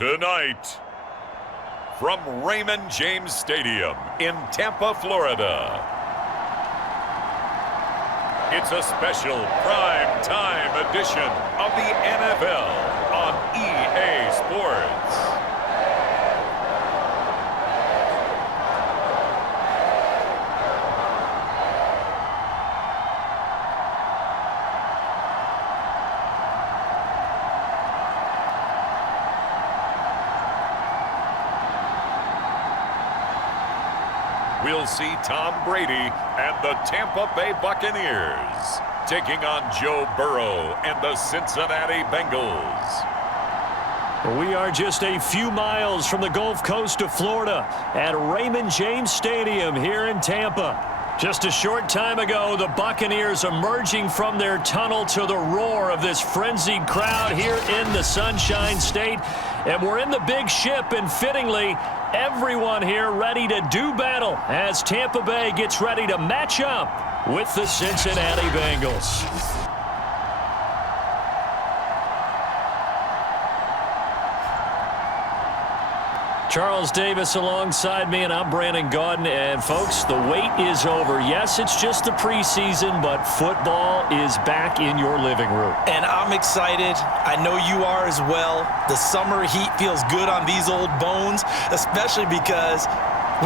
Tonight, from Raymond James Stadium in Tampa, Florida, it's a special prime time edition of the NFL on EA Sports. We'll see Tom Brady and the Tampa Bay Buccaneers taking on Joe Burrow and the Cincinnati Bengals. We are just a few miles from the Gulf Coast of Florida at Raymond James Stadium here in Tampa. Just a short time ago, the Buccaneers emerging from their tunnel to the roar of this frenzied crowd here in the Sunshine State. And we're in the big ship, and fittingly, everyone here ready to do battle as Tampa Bay gets ready to match up with the Cincinnati Bengals. Charles Davis alongside me, and I'm Brandon Gaudin. And folks, the wait is over. Yes, it's just the preseason, but football is back in your living room. And I'm excited. I know you are as well. The summer heat feels good on these old bones, especially because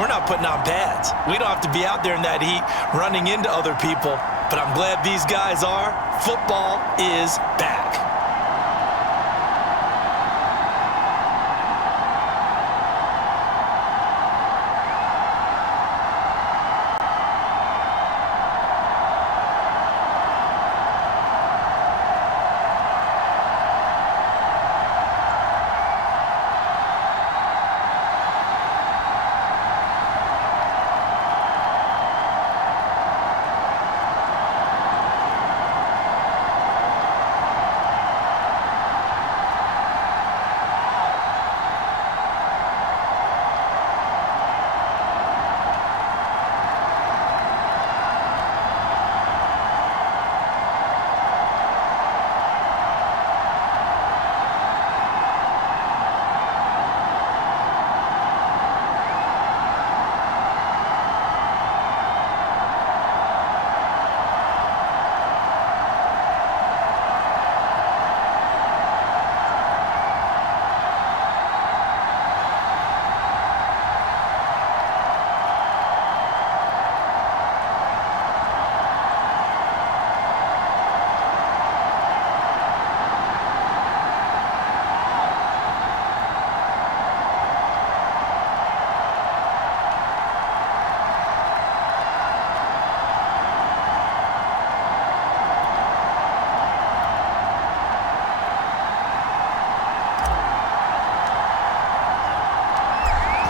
we're not putting on pads. We don't have to be out there in that heat running into other people. But I'm glad these guys are. Football is back.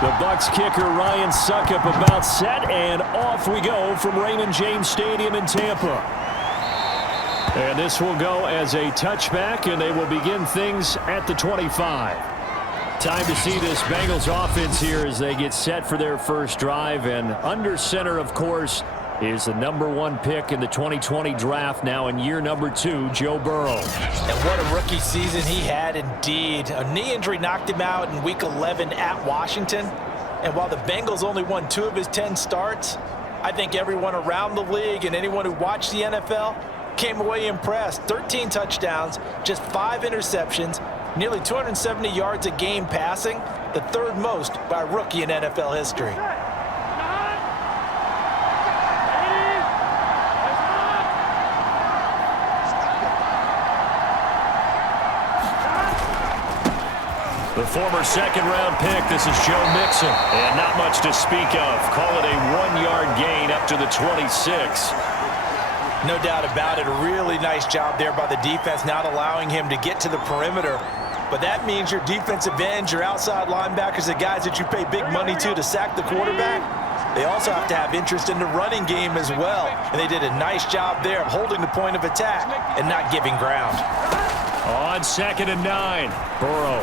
The Bucs kicker Ryan Succop about set, and off we go from Raymond James Stadium in Tampa. And this will go as a touchback, and they will begin things at the 25. Time to see this Bengals offense here as they get set for their first drive. And under center, of course, is the #1 pick in the 2020 draft, now in year number 2, Joe Burrow. And what a rookie season he had indeed. A knee injury knocked him out in Week 11 at Washington. And while the Bengals only won 2 of his 10 starts, I think everyone around the league and anyone who watched the NFL came away impressed. 13 touchdowns, just 5 interceptions, nearly 270 yards a game passing, the 3rd most by a rookie in NFL history. The former second-round pick, this is Joe Mixon. And not much to speak of. Call it a 1-yard gain up to the 26. No doubt about it. A really nice job there by the defense, not allowing him to get to the perimeter. But that means your defensive ends, your outside linebackers, the guys that you pay big money to sack the quarterback, they also have to have interest in the running game as well. And they did a nice job there of holding the point of attack and not giving ground. On 2nd and 9, Burrow.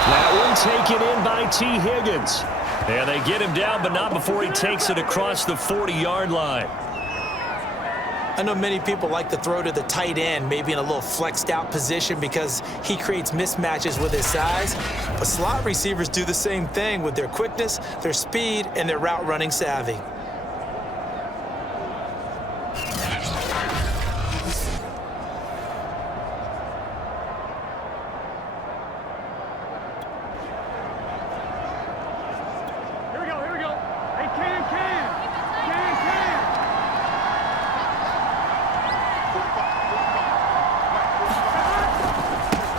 That one taken in by T. Higgins. And they get him down, but not before he takes it across the 40-yard line. I know many people like to throw to the tight end, maybe in a little flexed out position because he creates mismatches with his size. But slot receivers do the same thing with their quickness, their speed, and their route running savvy.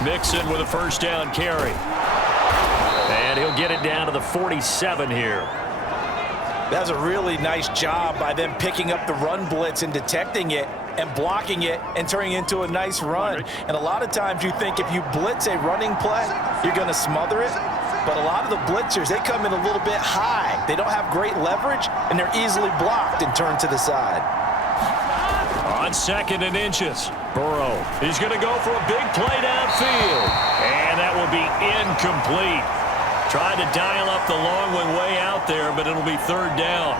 Mixon with a first down carry. And he'll get it down to the 47 here. That's a really nice job by them picking up the run blitz and detecting it and blocking it and turning it into a nice run. And a lot of times you think if you blitz a running play, you're going to smother it. But a lot of the blitzers, they come in a little bit high. They don't have great leverage, and they're easily blocked and turned to the side. On 2nd and inches, Burrow. He's going to go for a big play downfield. And that will be incomplete. Tried to dial up the long one way out there, but it'll be 3rd down.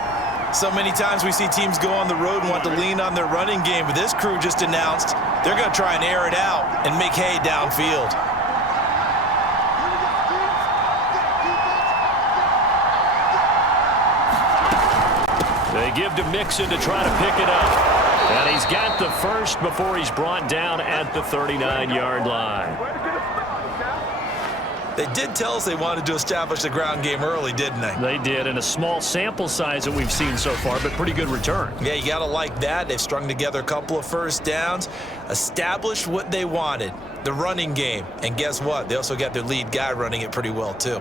So many times we see teams go on the road and want to lean on their running game, but this crew just announced they're going to try and air it out and make hay downfield. They give to Mixon to try to pick it up. And he's got the first before he's brought down at the 39-yard line. They did tell us they wanted to establish the ground game early, didn't they? They did, in a small sample size that we've seen so far, but pretty good return. Yeah, you got to like that. They've strung together a couple of first downs, established what they wanted, the running game. And guess what? They also got their lead guy running it pretty well, too.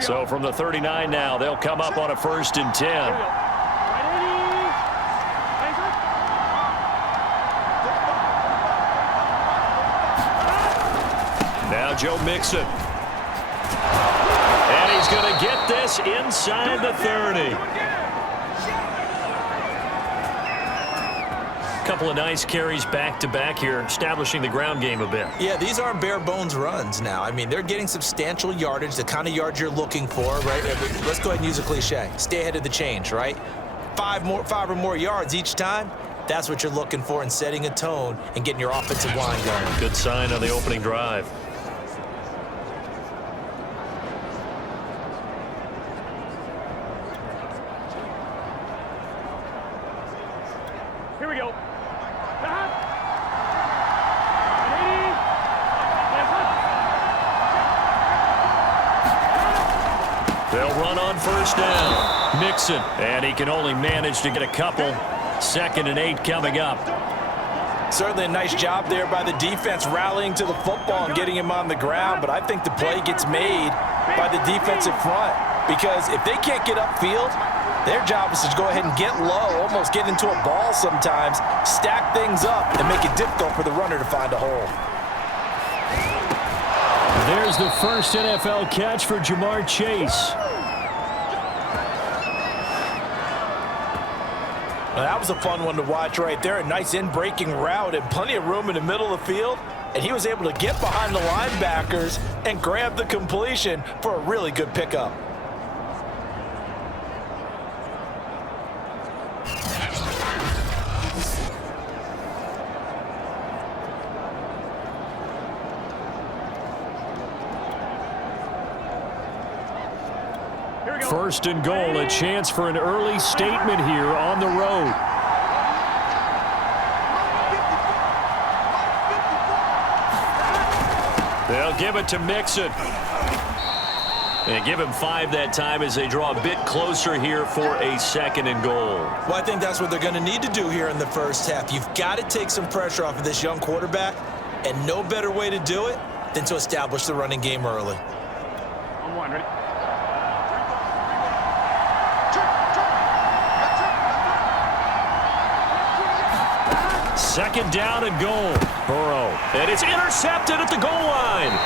So from the 39 now, they'll come up on a 1st and 10. Now Joe Mixon. And he's going to get this inside the 30. Couple of nice carries back-to-back here, establishing the ground game a bit. Yeah, these aren't bare-bones runs now. I mean, they're getting substantial yardage, the kind of yards you're looking for, right? Let's go ahead and use a cliche. Stay ahead of the change, right? 5 or more yards each time, that's what you're looking for in setting a tone and getting your offensive line going. Good sign on the opening drive. Here we go. They'll run on 1st down. Mixon, and he can only manage to get a couple. 2nd and 8 coming up. Certainly a nice job there by the defense rallying to the football and getting him on the ground, but I think the play gets made by the defensive front because if they can't get upfield, their job is to go ahead and get low, almost get into a ball sometimes, stack things up, and make it difficult for the runner to find a hole. There's the first NFL catch for Jamar Chase. Well, that was a fun one to watch right there. A nice in-breaking route and plenty of room in the middle of the field. And he was able to get behind the linebackers and grab the completion for a really good pickup. First and goal, a chance for an early statement here on the road. They'll give it to Mixon. And give him 5 that time as they draw a bit closer here for a 2nd and goal. Well, I think that's what they're going to need to do here in the first half. You've got to take some pressure off of this young quarterback, and no better way to do it than to establish the running game early. On 1, ready? Second down and goal. Burrow. And it's intercepted at the goal line.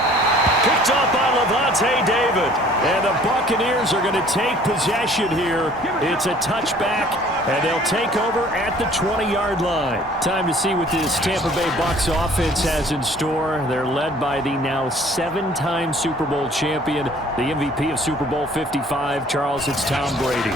Picked up by Levante David. And the Buccaneers are going to take possession here. It's a touchback, and they'll take over at the 20-yard line. Time to see what this Tampa Bay Bucs offense has in store. They're led by the now 7-time Super Bowl champion, the MVP of Super Bowl 55. Charles, it's Tom Brady.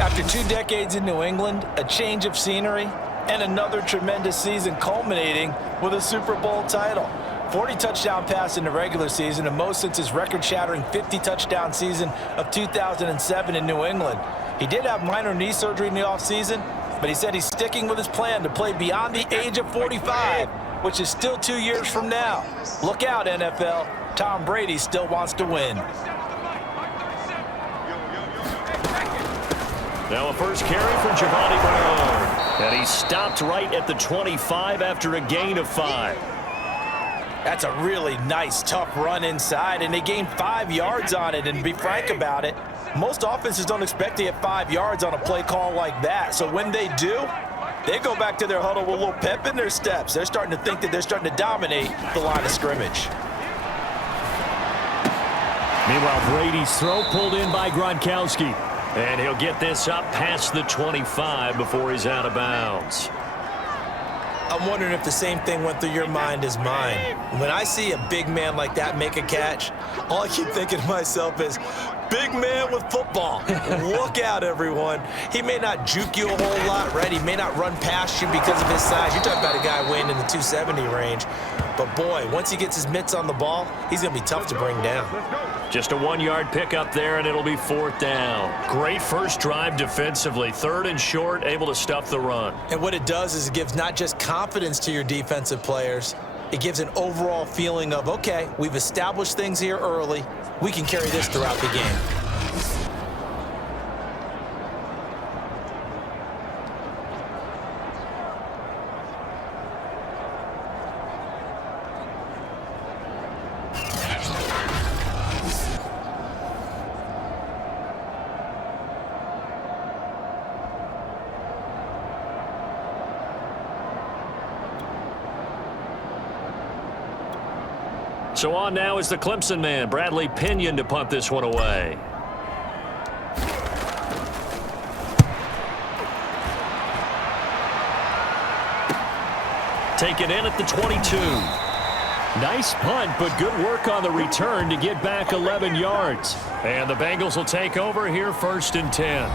After 2 decades in New England, a change of scenery, and another tremendous season culminating with a Super Bowl title. 40 touchdown pass in the regular season, and most since his record-shattering 50-touchdown season of 2007 in New England. He did have minor knee surgery in the offseason, but he said he's sticking with his plan to play beyond the age of 45, which is still 2 years from now. Look out, NFL. Tom Brady still wants to win. Now a first carry for Giovanni Bernard. And he stopped right at the 25 after a gain of 5. That's a really nice, tough run inside, and they gained 5 yards on it. And to be frank about it, most offenses don't expect to get 5 yards on a play call like that. So when they do, they go back to their huddle with a little pep in their steps. They're starting to think that they're starting to dominate the line of scrimmage. Meanwhile, Brady's throw pulled in by Gronkowski. And he'll get this up past the 25 before he's out of bounds. I'm wondering if the same thing went through your mind as mine. When I see a big man like that make a catch, all I keep thinking to myself is, big man with football. Look out, everyone. He may not juke you a whole lot, right? He may not run past you because of his size. You're talking about a guy weighing in the 270 range. But, boy, once he gets his mitts on the ball, he's going to be tough to bring down. Just a 1-yard pickup there, and it'll be 4th down. Great first drive defensively. 3rd and short, able to stuff the run. And what it does is it gives not just confidence to your defensive players, it gives an overall feeling of, okay, we've established things here early. We can carry this throughout the game. So on now is the Clemson man, Bradley Pinion, to punt this one away. Taken in at the 22. Nice punt, but good work on the return to get back 11 yards. And the Bengals will take over here 1st and 10.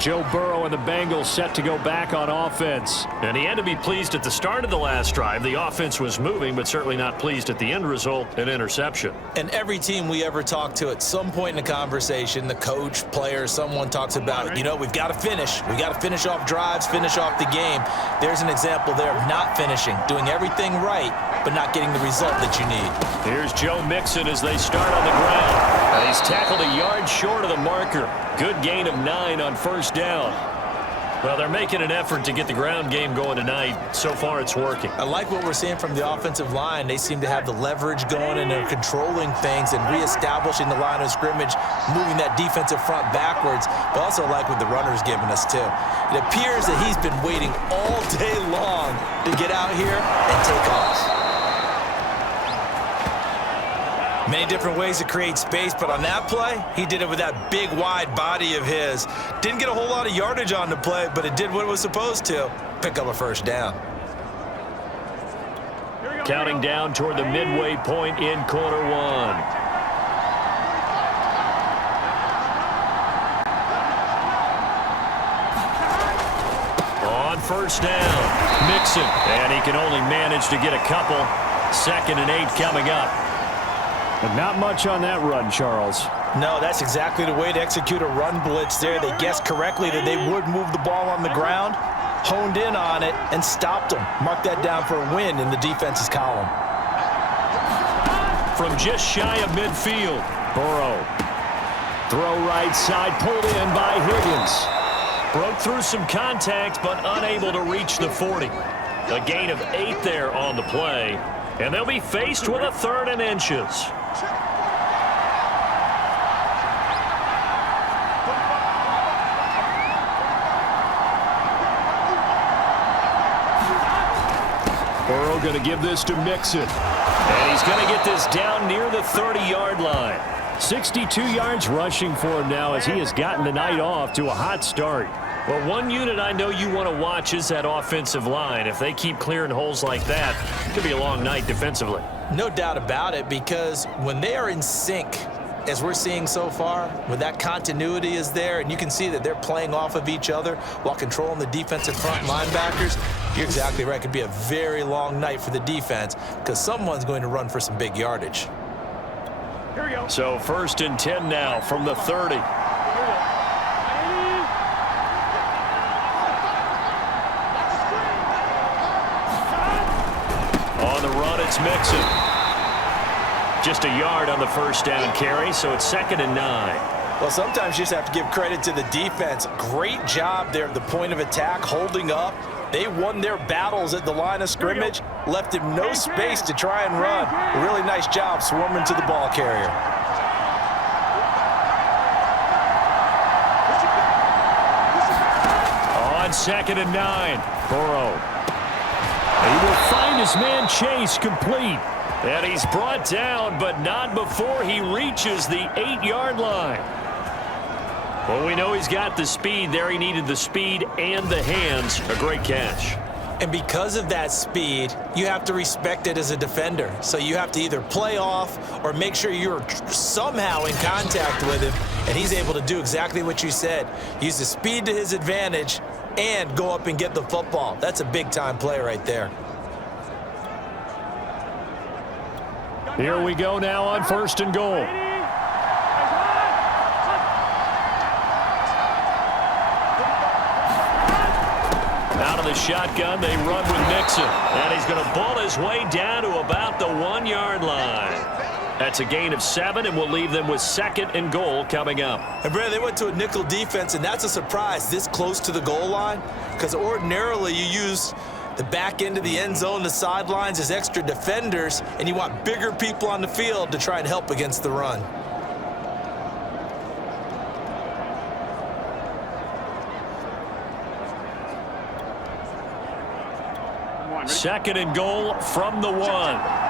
Joe Burrow and the Bengals set to go back on offense. And he had to be pleased at the start of the last drive. The offense was moving, but certainly not pleased at the end result, an interception. And every team we ever talk to at some point in the conversation, the coach, player, someone talks about, you know, we've got to finish. We've got to finish off drives, finish off the game. There's an example there of not finishing, doing everything right, but not getting the result that you need. Here's Joe Mixon as they start on the ground. And he's tackled a yard short of the marker. Good gain of 9 on 1st down. Well, they're making an effort to get the ground game going tonight. So far, it's working. I like what we're seeing from the offensive line. They seem to have the leverage going, and they're controlling things and reestablishing the line of scrimmage, moving that defensive front backwards. But also like what the runner's giving us, too. It appears that he's been waiting all day long to get out here and take off. Many different ways to create space, but on that play, he did it with that big, wide body of his. Didn't get a whole lot of yardage on the play, but it did what it was supposed to. Pick up a 1st down. Counting down toward the midway point in quarter 1. On 1st down, Mixon, and he can only manage to get a couple. 2nd and 8 coming up. But not much on that run, Charles. No, that's exactly the way to execute a run blitz there. They guessed correctly that they would move the ball on the ground, honed in on it, and stopped them. Mark that down for a win in the defense's column. From just shy of midfield, Burrow. Throw right side, pulled in by Higgins. broke through some contact, but unable to reach the 40. A gain of 8 there on the play, and they'll be faced with a 3rd and inches. Burrow going to give this to Mixon. And he's going to get this down near the 30-yard line. 62 yards rushing for him now as he has gotten the night off to a hot start. Well, one unit I know you want to watch is that offensive line. If they keep clearing holes like that, it could be a long night defensively. No doubt about it, because when they are in sync, as we're seeing so far, when that continuity is there, and you can see that they're playing off of each other while controlling the defensive front linebackers, you're exactly right. It could be a very long night for the defense because someone's going to run for some big yardage. Here we go. So 1st and 10 now from the 30. On the run, it's Mixon. Just a yard on the first down carry, so it's 2nd and 9. Well, sometimes you just have to give credit to the defense. Great job there at the point of attack, holding up. They won their battles at the line of scrimmage, left him no space to try and run. A really nice job swarming to the ball carrier. On 2nd and 9, Burrow. He will find his man Chase complete. And he's brought down, but not before he reaches the 8-yard line. Well, we know he's got the speed there. He needed the speed and the hands. A great catch. And because of that speed, you have to respect it as a defender. So you have to either play off or make sure you're somehow in contact with him. And he's able to do exactly what you said. Use the speed to his advantage and go up and get the football. That's a big-time play right there. Here we go now on 1st and goal. Out of the shotgun, they run with Mixon. And he's going to ball his way down to about the 1-yard line. That's a gain of 7, and we'll leave them with 2nd and goal coming up. And, Brad, they went to a nickel defense, and that's a surprise this close to the goal line, because ordinarily you use the back end of the end zone, the sidelines as extra defenders, and you want bigger people on the field to try and help against the run. Second and goal from the 1.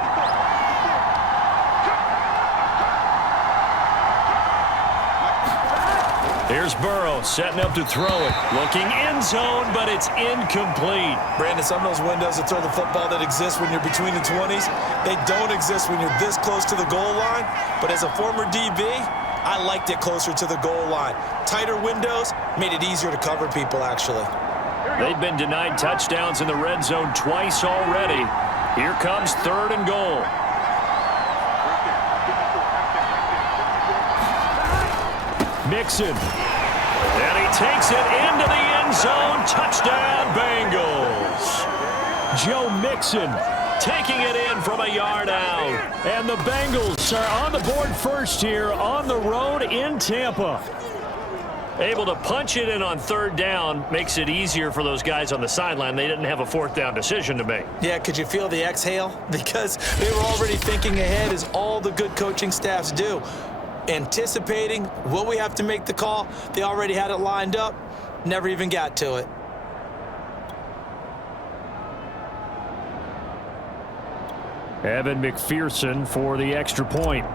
Here's Burrow setting up to throw it. Looking end zone, but it's incomplete. Brandon, some of those windows to throw the football that exist when you're between the 20s, they don't exist when you're this close to the goal line. But as a former DB, I liked it closer to the goal line. Tighter windows made it easier to cover people, actually. They've been denied touchdowns in the red zone twice already. Here comes 3rd and goal. Mixon. And he takes it into the end zone. Touchdown, Bengals. Joe Mixon taking it in from a yard out. And the Bengals are on the board first here on the road in Tampa. Able to punch it in on 3rd down makes it easier for those guys on the sideline. They didn't have a 4th down decision to make. Yeah, could you feel the exhale? Because they were already thinking ahead, as all the good coaching staffs do. Anticipating, will we have to make the call? They already had it lined up, never even got to it. Evan McPherson for the extra point.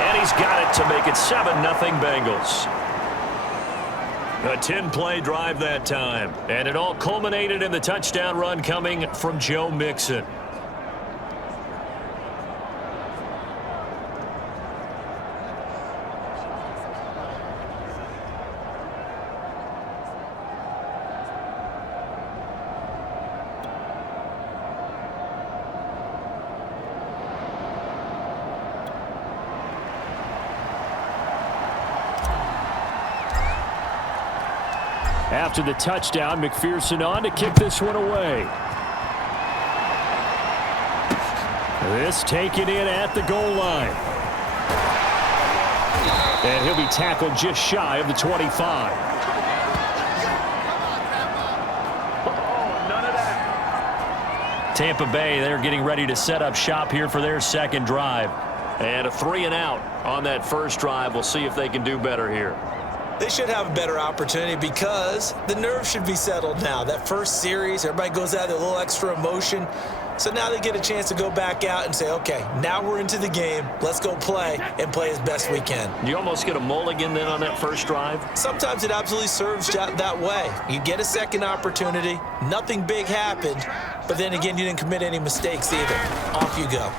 And he's got it to make it 7-0 Bengals. A 10-play drive that time. And it all culminated in the touchdown run coming from Joe Mixon. After the touchdown, McPherson on to kick this one away. This taken in at the goal line. And he'll be tackled just shy of the 25. Tampa Bay, they're getting ready to set up shop here for their 2nd drive. And a 3-and-out on that first drive. We'll see if they can do better here. They should have a better opportunity because the nerves should be settled now. That first series, everybody goes out with a little extra emotion. So now they get a chance to go back out and say, okay, now we're into the game. Let's go play and play as best we can. You almost get a mulligan then on that first drive? Sometimes it absolutely serves that way. You get a second opportunity. Nothing big happened. But then again, you didn't commit any mistakes either. Off you go.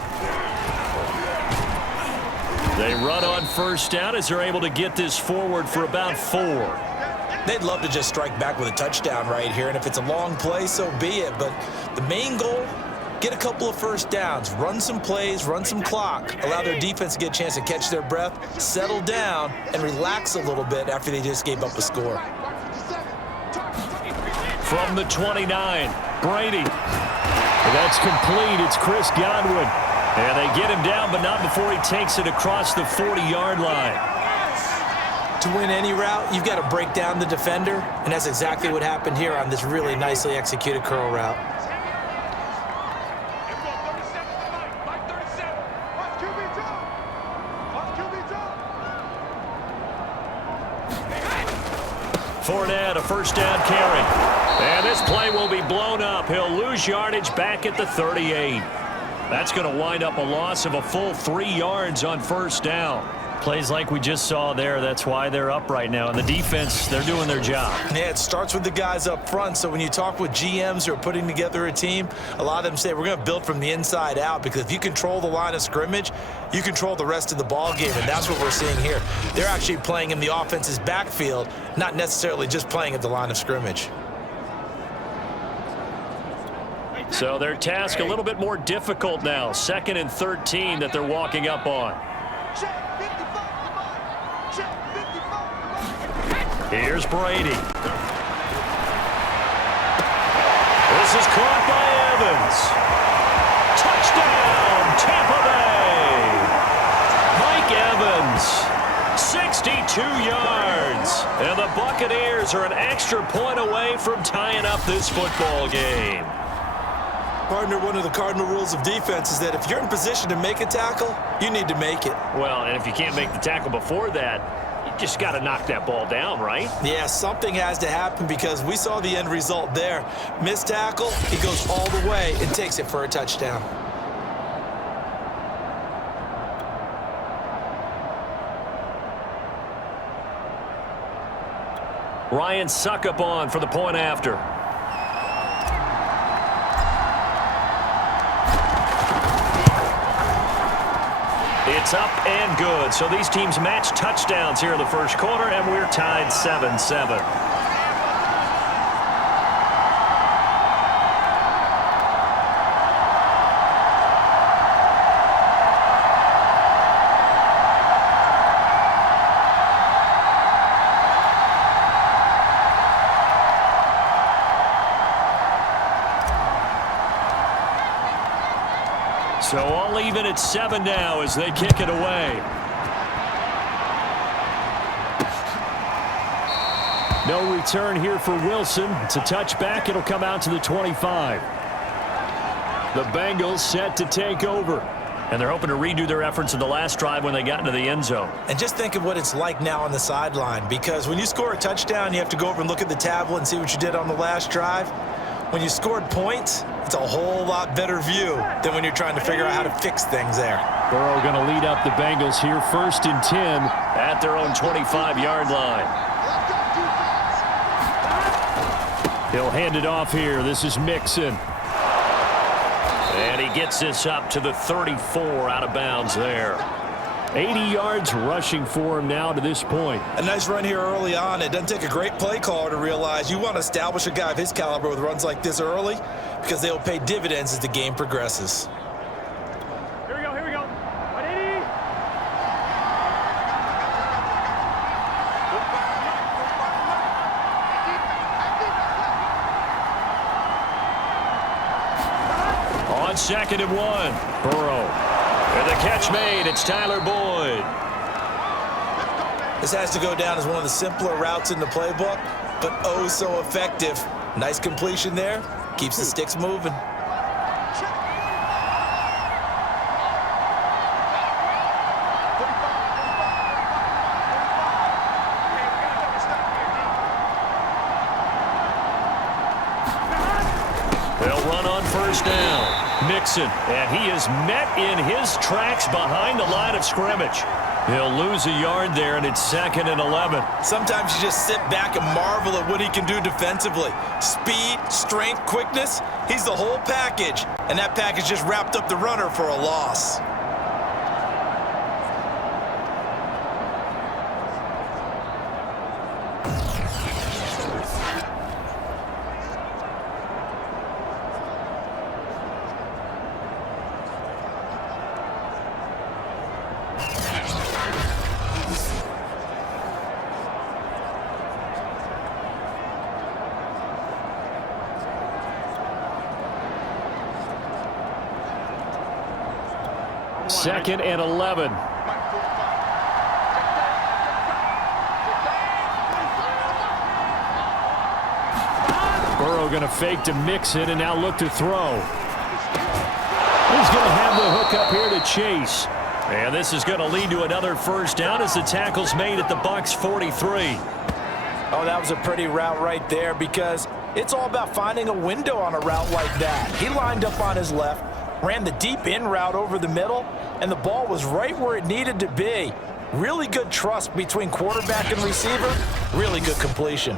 They run on first down as they're able to get this forward for about 4. They'd love to just strike back with a touchdown right here. And if it's a long play, so be it. But the main goal, get a couple of first downs, run some plays, run some clock, allow their defense to get a chance to catch their breath, settle down, and relax a little bit after they just gave up a score. From the 29, Brady. That's complete. It's Chris Godwin. And they get him down, but not before he takes it across the 40-yard line. To win any route, you've got to break down the defender, and that's exactly what happened here on this really nicely executed curl route. Fournette, a first down carry. And this play will be blown up. He'll lose yardage back at the 38. That's going to wind up a loss of a full 3 yards on first down. Plays like we just saw there, that's why they're up right now. And the defense, they're doing their job. Yeah, it starts with the guys up front. So when you talk with GMs who are putting together a team, a lot of them say we're going to build from the inside out, because if you control the line of scrimmage, you control the rest of the ball game, and that's what we're seeing here. They're actually playing in the offense's backfield, not necessarily just playing at the line of scrimmage. So their task a little bit more difficult now. 2nd and 13 that they're walking up on. Here's Brady. This is caught by Evans. Touchdown, Tampa Bay. Mike Evans, 62 yards. And the Buccaneers are an extra point away from tying up this football game. Partner, one of the cardinal rules of defense is that if you're in position to make a tackle, you need to make it. Well, and if you can't make the tackle before that, you just got to knock that ball down, right? Yeah, something has to happen, because we saw the end result there. Missed tackle, he goes all the way and takes it for a touchdown. Ryan Suckup on for the point after. It's up and good. So these teams match touchdowns here in the first quarter, and we're tied 7-7. So all even at 7 now as they kick it away. No return here for Wilson. It's a touchback. It'll come out to the 25. The Bengals set to take over. And they're hoping to redo their efforts in the last drive when they got into the end zone. And just think of what it's like now on the sideline, because when you score a touchdown, you have to go over and look at the tablet and see what you did on the last drive. When you scored points, it's a whole lot better view than when you're trying to figure out how to fix things there. Burrow going to lead up the Bengals here, 1st and 10 at their own 25-yard line. He'll hand it off here. This is Mixon. And he gets this up to the 34, out of bounds there. 80 yards rushing for him now to this point. A nice run here early on. It doesn't take a great play caller to realize you want to establish a guy of his caliber with runs like this early, because they'll pay dividends as the game progresses. Here we go, here we go. 180. On 2nd and 1, Burrow. And the catch made. It's Tyler Boyd. This has to go down as one of the simpler routes in the playbook, but oh so effective. Nice completion there. Keeps the sticks moving. on first down. Mixon, and he is met in his tracks behind the line of scrimmage. He'll lose a yard there, and it's 2nd and 11. Sometimes you just sit back and marvel at what he can do defensively. Speed, strength, quickness, he's the whole package. And that package just wrapped up the runner for a loss. Second and 11. Burrow going to fake to Mixon and now look to throw. He's going to have the hook up here to Chase. And this is going to lead to another first down as the tackle's made at the Bucs 43. Oh, that was a pretty route right there because it's all about finding a window on a route like that. He lined up on his left, ran the deep in route over the middle, and the ball was right where it needed to be. Really good trust between quarterback and receiver. Really good completion.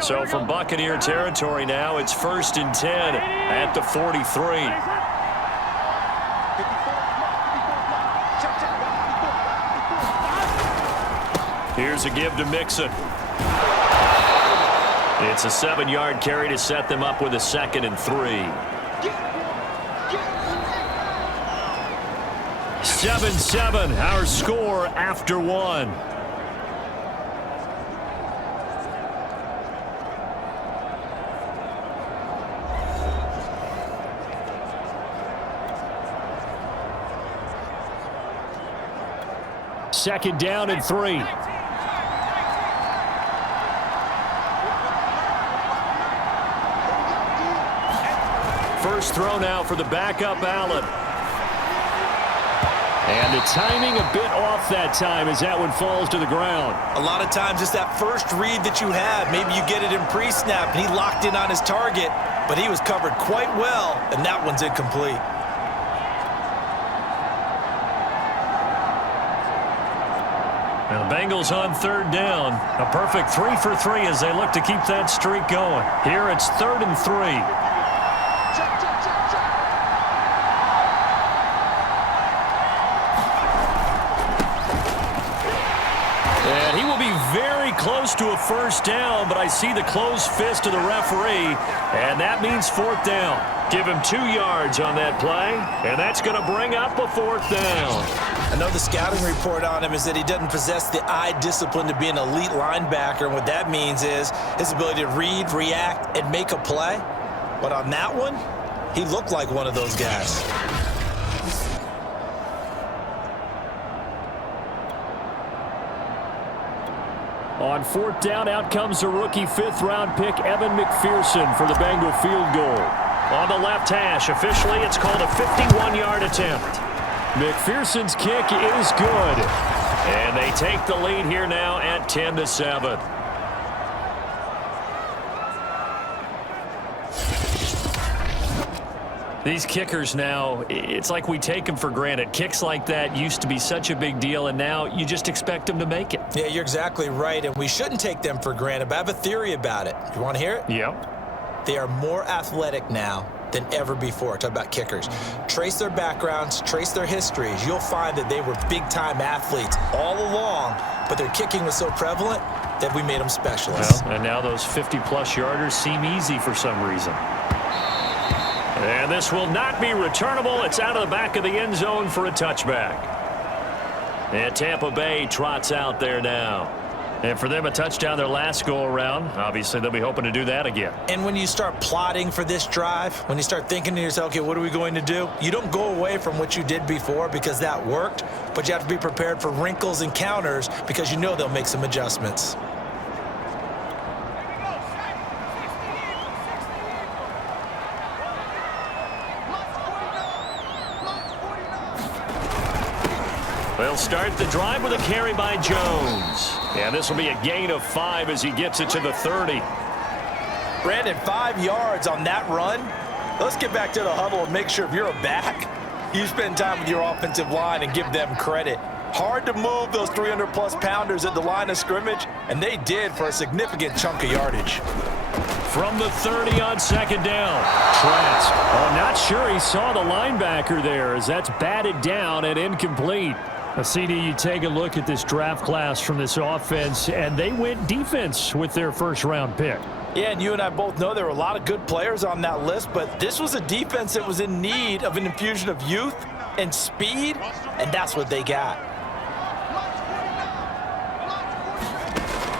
So from Buccaneer territory now, it's 1st and 10 at the 43. Here's a give to Mixon. It's a 7-yard carry to set them up with a 2nd and 3. 7-7, our score after 1. Second down and 3. First throw now for the backup Allen. And the timing a bit off that time as that one falls to the ground. A lot of times it's that first read that you have. Maybe you get it in pre-snap and he locked in on his target, but he was covered quite well, and that one's incomplete. Now the Bengals on 3rd down. A perfect 3 for 3 as they look to keep that streak going. Here it's 3rd and 3. And he will be very close to a first down, but I see the closed fist of the referee, and that means 4th down. Give him 2 yards on that play, and that's going to bring up a 4th down. I know the scouting report on him is that he doesn't possess the eye discipline to be an elite linebacker, and what that means is his ability to read, react, and make a play. But on that one, he looked like one of those guys. On 4th down, out comes the rookie 5th-round pick, Evan McPherson, for the Bengal field goal. On the left hash, officially it's called a 51-yard attempt. McPherson's kick is good. And they take the lead here now at 10-7. These kickers now, it's like we take them for granted. Kicks like that used to be such a big deal, and now you just expect them to make it. Yeah, you're exactly right, and we shouldn't take them for granted, but I have a theory about it. You want to hear it? Yep. They are more athletic now than ever before. Talk about kickers. Trace their backgrounds, trace their histories. You'll find that they were big-time athletes all along, but their kicking was so prevalent that we made them specialists. Well, and now those 50-plus yarders seem easy for some reason. And this will not be returnable. It's out of the back of the end zone for a touchback. And Tampa Bay trots out there now. And for them, a touchdown their last go-around. Obviously, they'll be hoping to do that again. And when you start plotting for this drive, when you start thinking to yourself, okay, what are we going to do? You don't go away from what you did before because that worked, but you have to be prepared for wrinkles and counters because you know they'll make some adjustments. They'll start the drive with a carry by Jones. And this will be a gain of 5 as he gets it to the 30. Brandon, 5 yards on that run. Let's get back to the huddle and make sure if you're a back, you spend time with your offensive line and give them credit. Hard to move those 300-plus pounders at the line of scrimmage, and they did for a significant chunk of yardage. From the 30 on second down. Trask. Oh, not sure he saw the linebacker there as that's batted down and incomplete. CD, you take a look at this draft class from this offense, and they went defense with their first-round pick. Yeah, and you and I both know there were a lot of good players on that list, but this was a defense that was in need of an infusion of youth and speed, and that's what they got.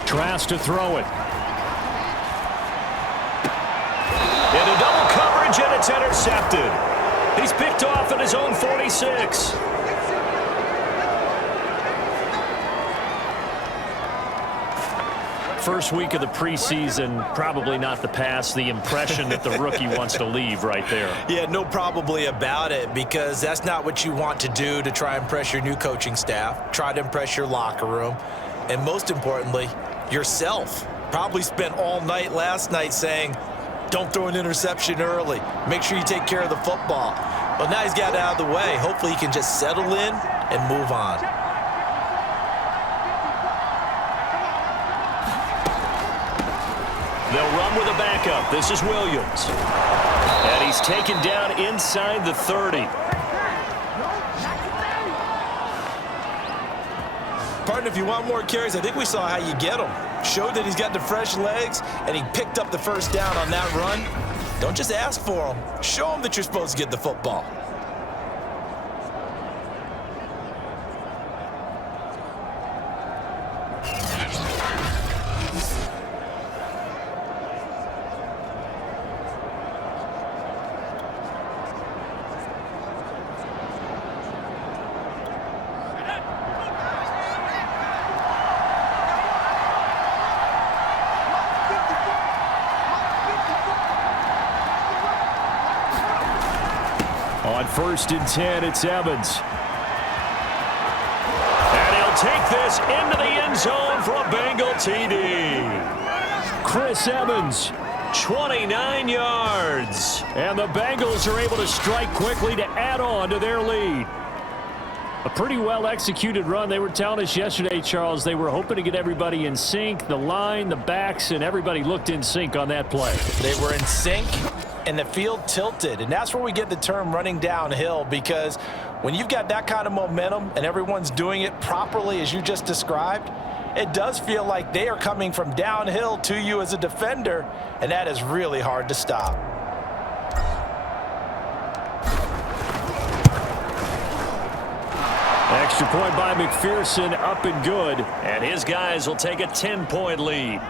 Trask to throw it. Into double coverage, and it's intercepted. He's picked off at his own 46. First week of the preseason, probably not the pass, the impression that the rookie wants to leave right there. Yeah, no probably about it, because that's not what you want to do to try and impress your new coaching staff, try to impress your locker room, and most importantly, yourself. Probably spent all night last night saying, don't throw an interception early. Make sure you take care of the football. Well, now he's got it out of the way. Hopefully he can just settle in and move on. They'll run with a backup. This is Williams. And he's taken down inside the 30. Partner, if you want more carries, I think we saw how you get them. Showed that he's got the fresh legs, and he picked up the first down on that run. Don't just ask for them. Show them that you're supposed to get the football. On 1st and 10, it's Evans. And he'll take this into the end zone for a Bengal TD. Chris Evans, 29 yards. And the Bengals are able to strike quickly to add on to their lead. A pretty well-executed run. They were telling us yesterday, Charles, they were hoping to get everybody in sync, the line, the backs, and everybody looked in sync on that play. They were in sync, and the field tilted. And that's where we get the term running downhill, because when you've got that kind of momentum and everyone's doing it properly as you just described, it does feel like they are coming from downhill to you as a defender, and that is really hard to stop. Extra point by McPherson, up and good. And his guys will take a 10-point lead.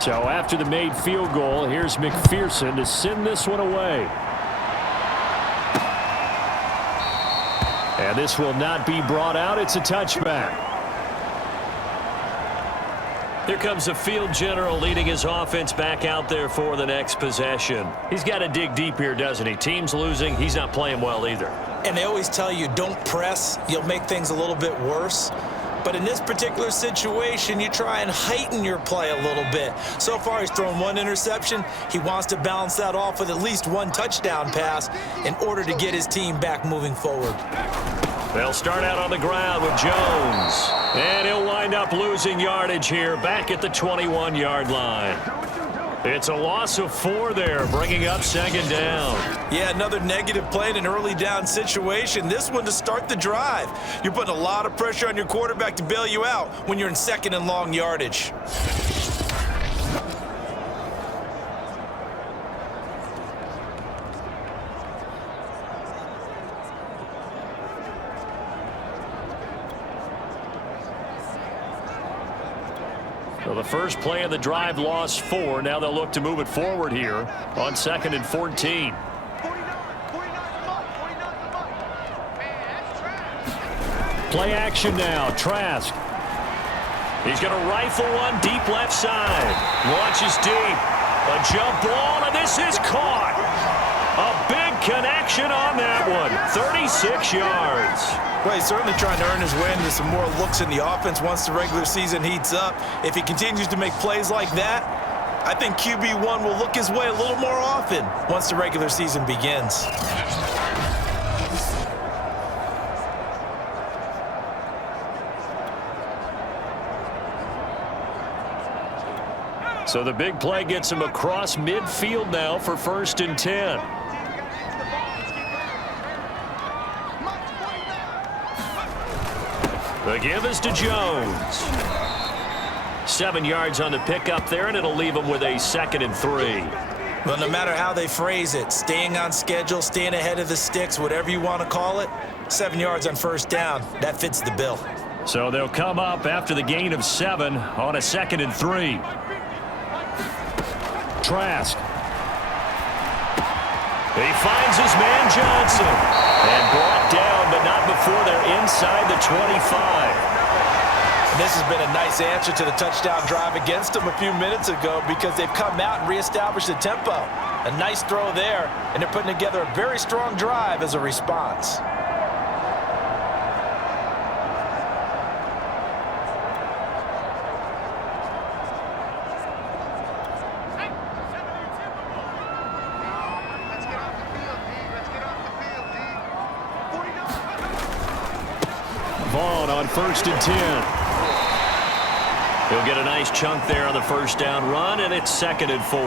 So after the made field goal, here's McPherson to send this one away. And this will not be brought out. It's a touchback. Here comes the field general leading his offense back out there for the next possession. He's got to dig deep here, doesn't he? Team's losing. He's not playing well either. And they always tell you, don't press. You'll make things a little bit worse. But in this particular situation, you try and heighten your play a little bit. So far, he's thrown one interception. He wants to balance that off with at least one touchdown pass in order to get his team back moving forward. They'll start out on the ground with Jones. And he'll wind up losing yardage here back at the 21-yard line. It's a loss of 4 there, bringing up second down. Yeah, another negative play in an early down situation. This one to start the drive. You're putting a lot of pressure on your quarterback to bail you out when you're in second and long yardage. So the first play of the drive lost 4. Now they'll look to move it forward here on 2nd and 14. Play action now. Trask. He's going to rifle one deep left side. Launches deep. A jump ball, and this is caught. A big connection on that one. 36 yards. Well, he's certainly trying to earn his way into some more looks in the offense once the regular season heats up. If he continues to make plays like that, I think QB1 will look his way a little more often once the regular season begins. So the big play gets him across midfield now for 1st and 10. The give is to Jones. 7 yards on the pickup there, and it'll leave him with a 2nd and 3. Well, no matter how they phrase it, staying on schedule, staying ahead of the sticks, whatever you want to call it, 7 yards on 1st down, that fits the bill. So they'll come up after the gain of 7 on a 2nd and 3. Trask. He finds his man Johnson. And brought down, but not before they're inside the 25. And this has been a nice answer to the touchdown drive against them a few minutes ago because they've come out and reestablished the tempo. A nice throw there, and they're putting together a very strong drive as a response. On 1st and 10. He'll get a nice chunk there on the 1st down run, and it's 2nd and 4.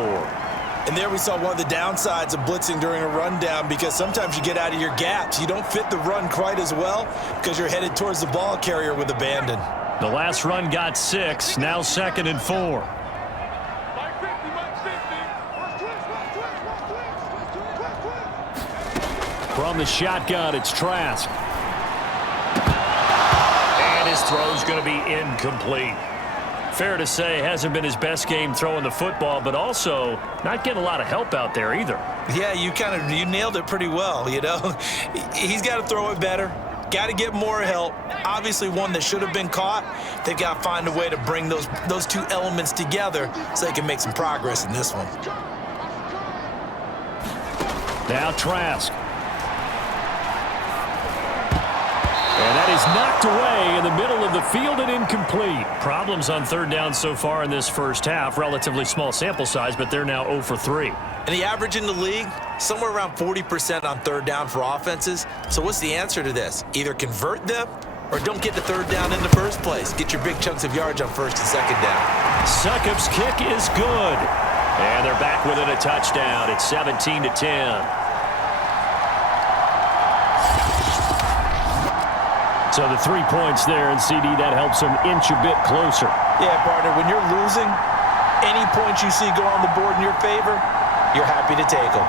And there we saw one of the downsides of blitzing during a rundown because sometimes you get out of your gaps. You don't fit the run quite as well because you're headed towards the ball carrier with abandon. The last run got 6, now 2nd and 4. From the shotgun, it's Trask. His throw's going to be incomplete. Fair to say, hasn't been his best game throwing the football, but also not getting a lot of help out there either. Yeah, you nailed it pretty well, you know. He's got to throw it better. Got to get more help. Obviously one that should have been caught. They've got to find a way to bring those two elements together so they can make some progress in this one. Now Trask. And that is knocked away in the middle of the field and incomplete. Problems on 3rd down so far in this first half. Relatively small sample size, but they're now 0 for 3. And the average in the league, somewhere around 40% on 3rd down for offenses. So what's the answer to this? Either convert them or don't get the 3rd down in the first place. Get your big chunks of yards on 1st and 2nd down. Succop's kick is good. And they're back within a touchdown. It's 17-10. So the 3 points there, and CD, that helps them inch a bit closer. Yeah, partner, when you're losing, any points you see go on the board in your favor, you're happy to take them.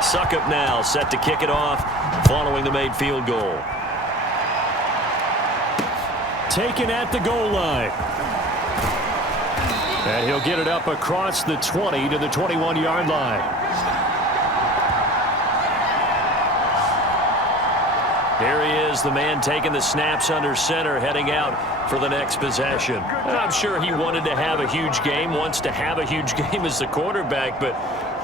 Suckup now set to kick it off following the made field goal. Taken at the goal line. And he'll get it up across the 20 to the 21-yard line. Here he is, the man taking the snaps under center, heading out for the next possession. I'm sure he wanted to have a huge game, wants to have a huge game as the quarterback, but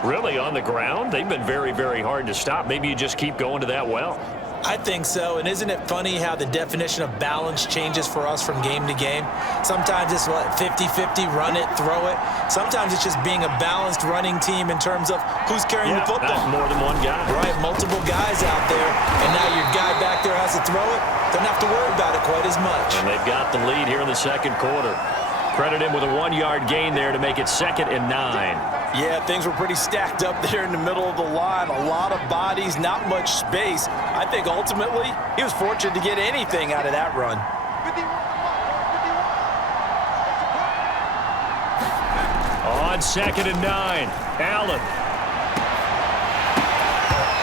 really on the ground, they've been very, very hard to stop. Maybe you just keep going to that well. I think so, and isn't it funny how the definition of balance changes for us from game to game? Sometimes it's 50-50, run it, throw it. Sometimes it's just being a balanced running team in terms of who's carrying the football. Not more than one guy. Right, multiple guys out there, and now your guy back there has to throw it. Don't have to worry about it quite as much. And they've got the lead here in the second quarter. Credit him with a 1-yard gain there to make it 2nd and 9. Yeah, things were pretty stacked up there in the middle of the line. A lot of bodies, not much space. I think ultimately he was fortunate to get anything out of that run. On 2nd and 9, Allen.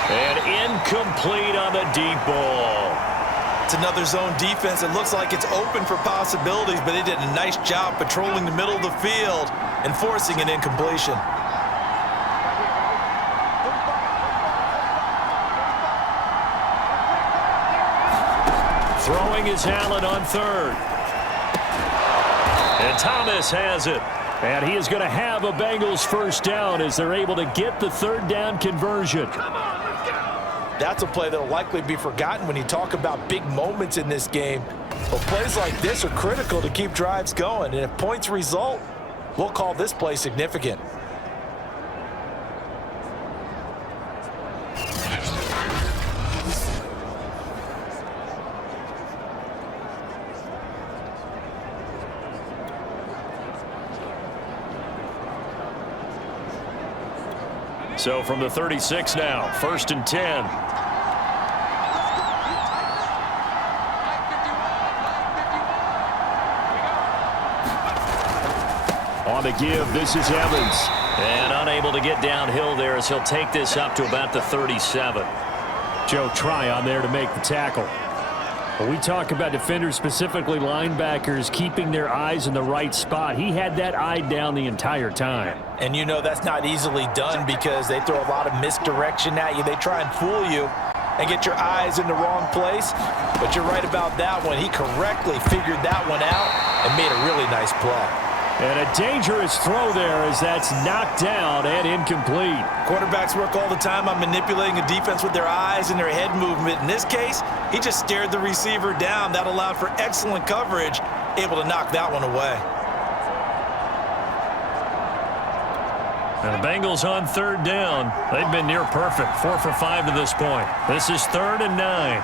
And incomplete on the deep ball. It's another zone defense. It looks like it's open for possibilities, but they did a nice job patrolling the middle of the field and forcing an incompletion. Throwing is Allen on 3rd. And Thomas has it. And he is going to have a Bengals first down as they're able to get the 3rd down conversion. That's a play that will likely be forgotten when you talk about big moments in this game. But plays like this are critical to keep drives going. And if points result, we'll call this play significant. So from the 36 now, 1st and 10. On the give, this is Evans. And unable to get downhill there as he'll take this up to about the 37. Joe Tryon there to make the tackle. When we talk about defenders, specifically linebackers, keeping their eyes in the right spot, he had that eye down the entire time. And you know that's not easily done because they throw a lot of misdirection at you. They try and fool you and get your eyes in the wrong place. But you're right about that one. He correctly figured that one out and made a really nice play. And a dangerous throw there as that's knocked down and incomplete. Quarterbacks work all the time on manipulating a defense with their eyes and their head movement. In this case, he just stared the receiver down. That allowed for excellent coverage, able to knock that one away. And the Bengals on 3rd down. They've been near perfect, 4 for 5 to this point. This is 3rd and 9.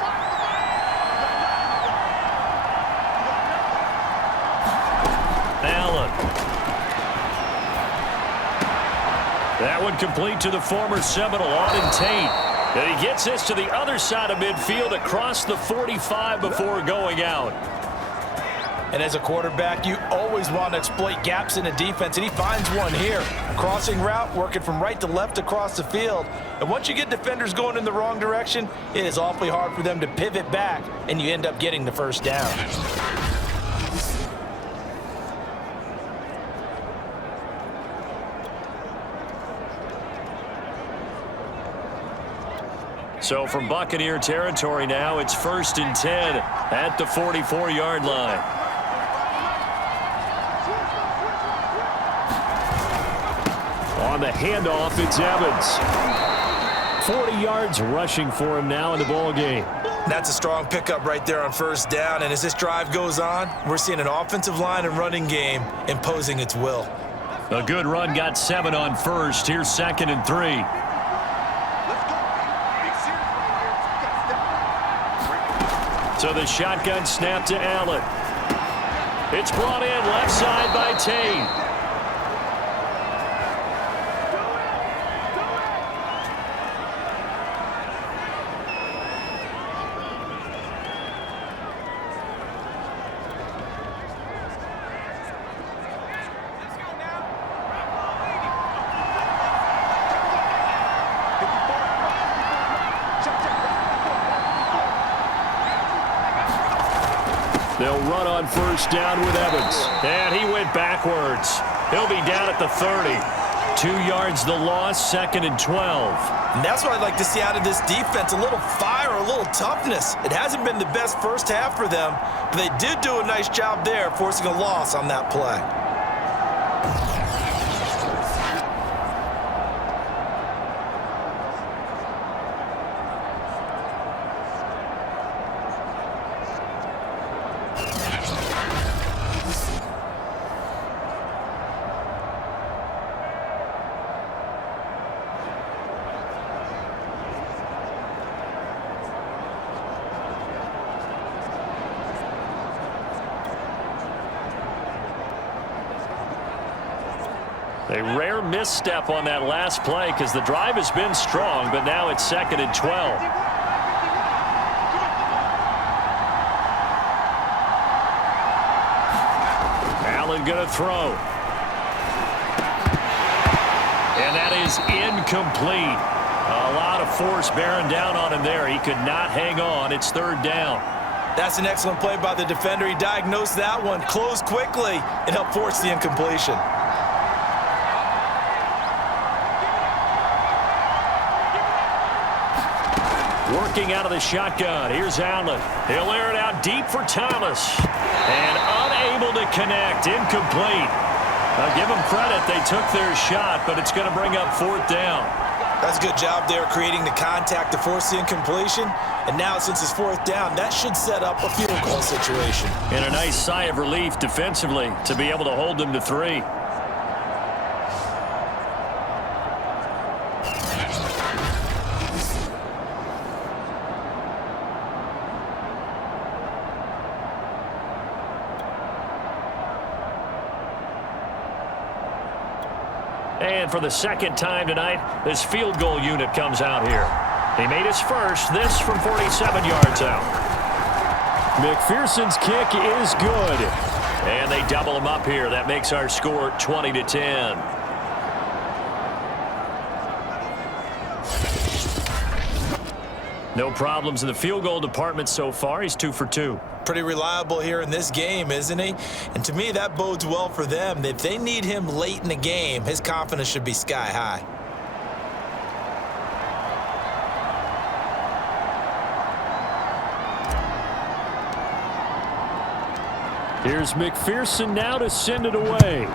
That one complete to the former Seminole, Auden Tate. And he gets this to the other side of midfield across the 45 before going out. And as a quarterback, you always want to exploit gaps in a defense, and he finds one here. Crossing route, working from right to left across the field. And once you get defenders going in the wrong direction, it is awfully hard for them to pivot back, and you end up getting the first down. So from Buccaneer territory now, it's 1st and 10 at the 44-yard line. On the handoff, it's Evans. 40 yards rushing for him now in the ball game. That's a strong pickup right there on 1st down. And as this drive goes on, we're seeing an offensive line and running game imposing its will. A good run got 7 on 1st. Here's 2nd and 3. So the shotgun snap to Allen. It's brought in left side by Tate. They'll run on first down with Evans. And he went backwards. He'll be down at the 30. 2 yards the loss, 2nd and 12. And that's what I'd like to see out of this defense, a little fire, a little toughness. It hasn't been the best first half for them, but they did do a nice job there forcing a loss on that play. A rare misstep on that last play because the drive has been strong, but now it's 2nd and 12. Allen going to throw. And that is incomplete. A lot of force bearing down on him there. He could not hang on. It's 3rd down. That's an excellent play by the defender. He diagnosed that one, closed quickly, and helped force the incompletion. Working out of the shotgun. Here's Allen. He'll air it out deep for Thomas. And unable to connect. Incomplete. Give them credit. They took their shot, but it's going to bring up 4th down. That's a good job there creating the contact to force the incompletion. And now since it's 4th down, that should set up a field goal situation. And a nice sigh of relief defensively to be able to hold them to 3. And for the 2nd time tonight, this field goal unit comes out here. He made his first, this from 47 yards out. McPherson's kick is good. And they double him up here. That makes our score 20-10. No problems in the field goal department so far. He's 2 for 2. Pretty reliable here in this game, isn't he? And to me, that bodes well for them. If they need him late in the game, his confidence should be sky high. Here's McPherson now to send it away.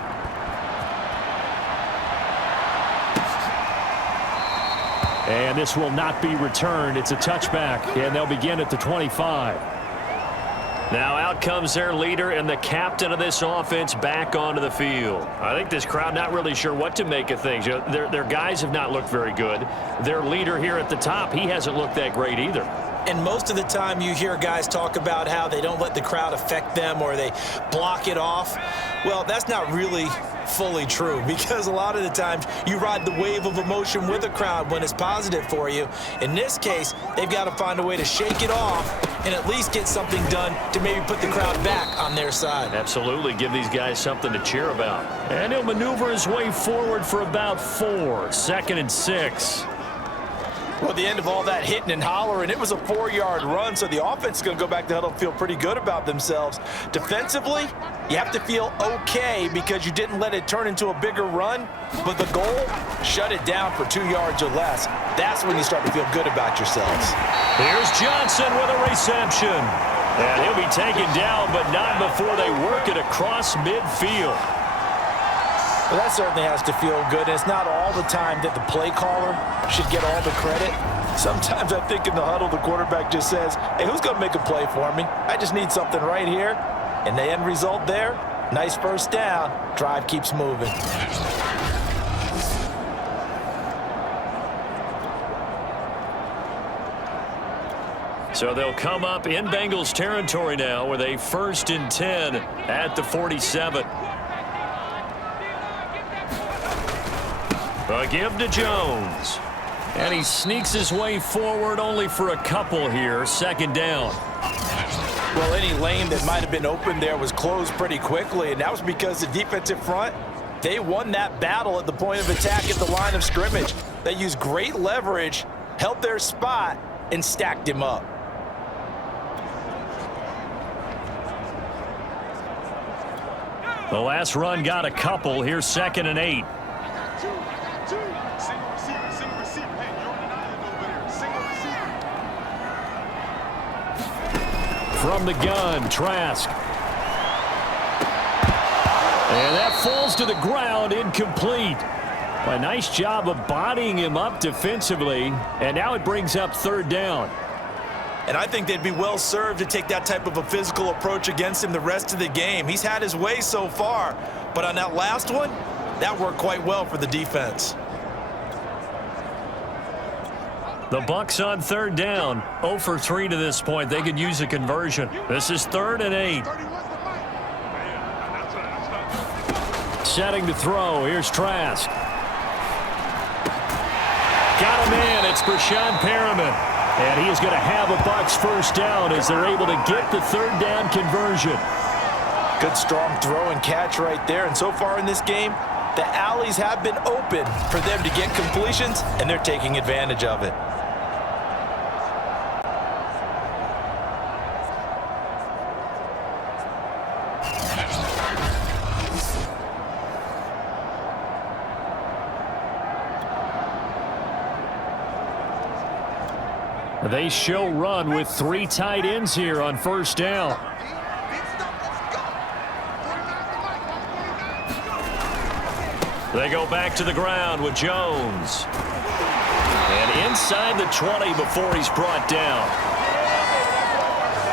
And this will not be returned. It's a touchback, and they'll begin at the 25. Now out comes their leader and the captain of this offense back onto the field. I think this crowd not really sure what to make of things. You know, their guys have not looked very good. Their leader here at the top, he hasn't looked that great either. And most of the time you hear guys talk about how they don't let the crowd affect them or they block it off. Well, that's not really fully true because a lot of the times you ride the wave of emotion with a crowd when it's positive for you. In this case, they've got to find a way to shake it off and at least get something done to maybe put the crowd back on their side. Absolutely. Give these guys something to cheer about. And he'll maneuver his way forward for about 4. 2nd and 6. Well, the end of all that hitting and hollering, it was a 4-yard run, so the offense is going to go back to huddle and feel pretty good about themselves. Defensively, you have to feel okay because you didn't let it turn into a bigger run, but the goal, shut it down for 2 yards or less. That's when you start to feel good about yourselves. Here's Johnson with a reception. And he'll be taken down, but not before they work it across midfield. Well, that certainly has to feel good. And it's not all the time that the play caller should get all the credit. Sometimes I think in the huddle, the quarterback just says, hey, who's going to make a play for me? I just need something right here. And the end result there, nice first down. Drive keeps moving. So they'll come up in Bengals territory now with a 1st and 10 at the 47. A give to Jones. And he sneaks his way forward only for a couple here. 2nd down. Well, any lane that might have been open there was closed pretty quickly, and that was because the defensive front, they won that battle at the point of attack at the line of scrimmage. They used great leverage, held their spot, and stacked him up. The last run got a couple. Here's 2nd and 8. From the gun, Trask. And that falls to the ground, incomplete. A nice job of bodying him up defensively, and now it brings up 3rd down. And I think they'd be well served to take that type of a physical approach against him the rest of the game. He's had his way so far, but on that last one, that worked quite well for the defense. The Bucs on 3rd down, 0 for 3 to this point. They could use a conversion. This is 3rd and 8. Setting to throw. Here's Trask. Got him in. It's Brashon Perriman. And he is going to have a Bucs 1st down as they're able to get the 3rd down conversion. Good strong throw and catch right there. And so far in this game, the alleys have been open for them to get completions, and they're taking advantage of it. They show run with 3 tight ends here on 1st down. They go back to the ground with Jones. And inside the 20 before he's brought down.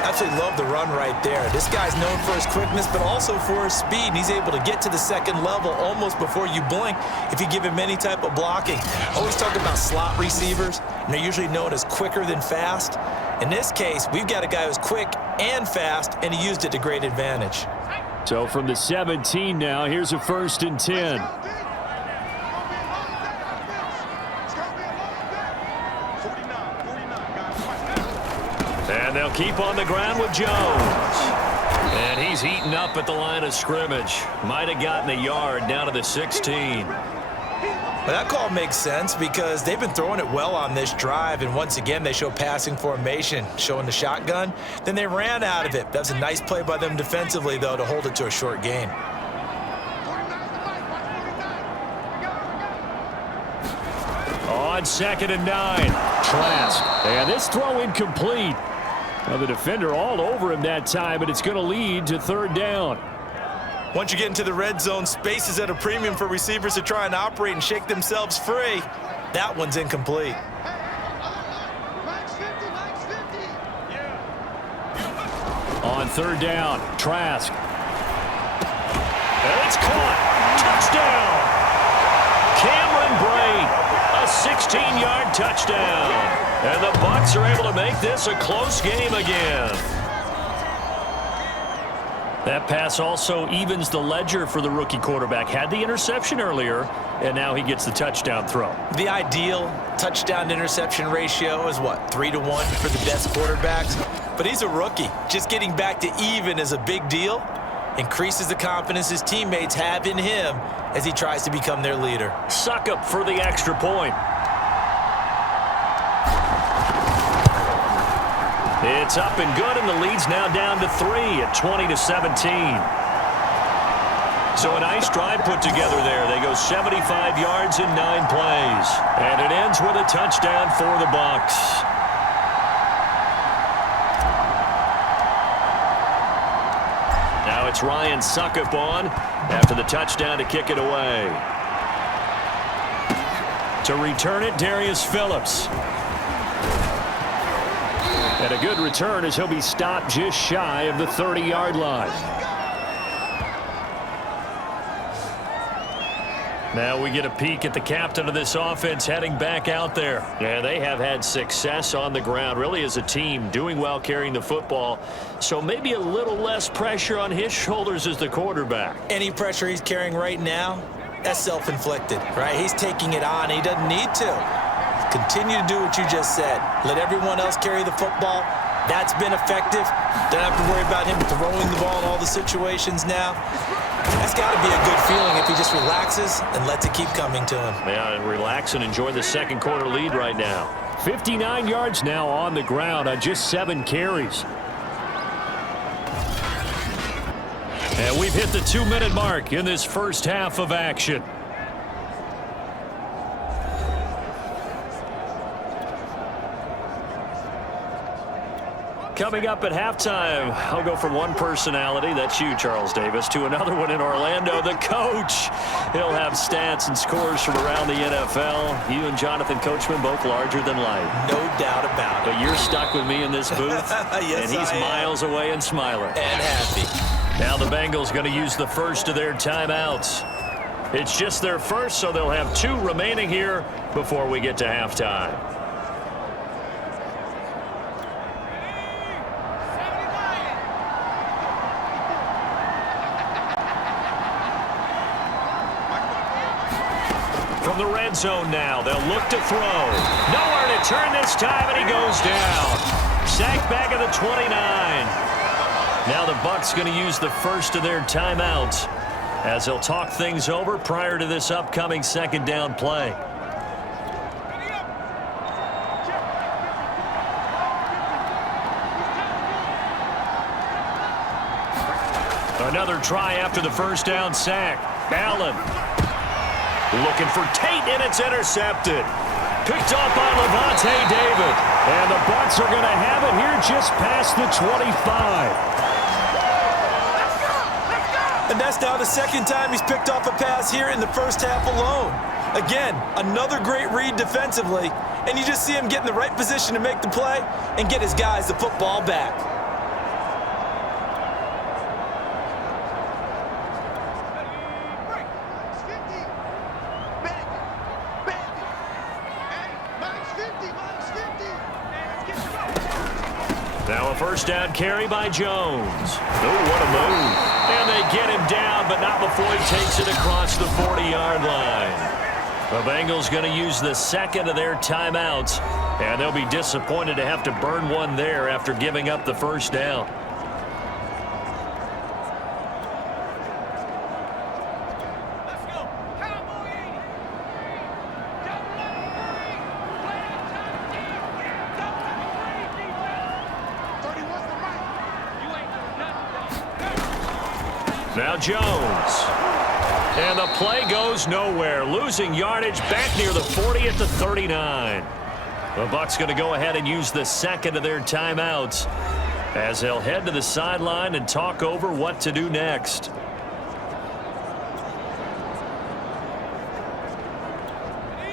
Absolutely love the run right there. This guy's known for his quickness, but also for his speed. He's able to get to the 2nd level almost before you blink if you give him any type of blocking. Always talk about slot receivers, and they're usually known as quicker than fast. In this case, we've got a guy who's quick and fast, and he used it to great advantage. So from the 17 now, here's a 1st and 10. And they'll keep on the ground with Jones. And he's eaten up at the line of scrimmage. Might have gotten a yard down to the 16. Well, that call makes sense because they've been throwing it well on this drive, and once again they show passing formation, showing the shotgun. Then they ran out of it. That's a nice play by them defensively, though, to hold it to a short gain. On 2nd and 9, Trask. And this throw incomplete. Now the defender all over him that time, but it's going to lead to 3rd down. Once you get into the red zone, space is at a premium for receivers to try and operate and shake themselves free. That one's incomplete. On 3rd down, Trask. And it's caught. Touchdown. Cameron Brate, a 16-yard touchdown. And the Bucs are able to make this a close game again. That pass also evens the ledger for the rookie quarterback. Had the interception earlier, and now he gets the touchdown throw. The ideal touchdown-interception ratio is, what, 3 to 1 for the best quarterbacks? But he's a rookie. Just getting back to even is a big deal. Increases the confidence his teammates have in him as he tries to become their leader. Suck up for the extra point. It's up and good, and the lead's now down to 3 at 20-17. So a nice drive put together there. They go 75 yards in 9 plays. And it ends with a touchdown for the Bucs. Now it's Ryan Suckup on after the touchdown to kick it away. To return it, Darius Phillips. And a good return as he'll be stopped just shy of the 30-yard line. Now we get a peek at the captain of this offense heading back out there. Yeah, they have had success on the ground, really as a team, doing well carrying the football. So maybe a little less pressure on his shoulders as the quarterback. Any pressure he's carrying right now, that's self-inflicted, right? He's taking it on. He doesn't need to. Continue to do what you just said. Let everyone else carry the football. That's been effective. Don't have to worry about him throwing the ball in all the situations now. That's got to be a good feeling if he just relaxes and lets it keep coming to him. Yeah, relax and enjoy the second quarter lead right now. 59 yards now on the ground on just 7 carries. And we've hit the 2-minute mark in this first half of action. Coming up at halftime, I'll go from one personality, that's you, Charles Davis, to another one in Orlando, the coach. He'll have stats and scores from around the NFL. You and Jonathan Coachman both larger than life. No doubt about it. But you're stuck with me in this booth, Yes, and he's miles away and smiling. And happy. Now the Bengals going to use the first of their timeouts. It's just their first, so they'll have 2 remaining here before we get to halftime. From the red zone now, they'll look to throw. Nowhere to turn this time, and he goes down. Sacked back at the 29. Now the Bucs going to use the first of their timeouts as they'll talk things over prior to this upcoming second down play. Another try after the first down sack. Allen looking for Tate, and it's intercepted. Picked off by Levante David. And the Bucs are going to have it here just past the 25. And that's now the second time he's picked off a pass here in the first half alone. Again, another great read defensively, and you just see him get in the right position to make the play and get his guys the football back. Now a first down carry by Jones. Oh, what a move. And they get him down, but not before he takes it across the 40-yard line. The Bengals going to use the second of their timeouts, and they'll be disappointed to have to burn one there after giving up the first down. Now Jones. And the play goes nowhere. Losing yardage back near the 40 at the 39. The Bucs going to go ahead and use the second of their timeouts as they'll head to the sideline and talk over what to do next.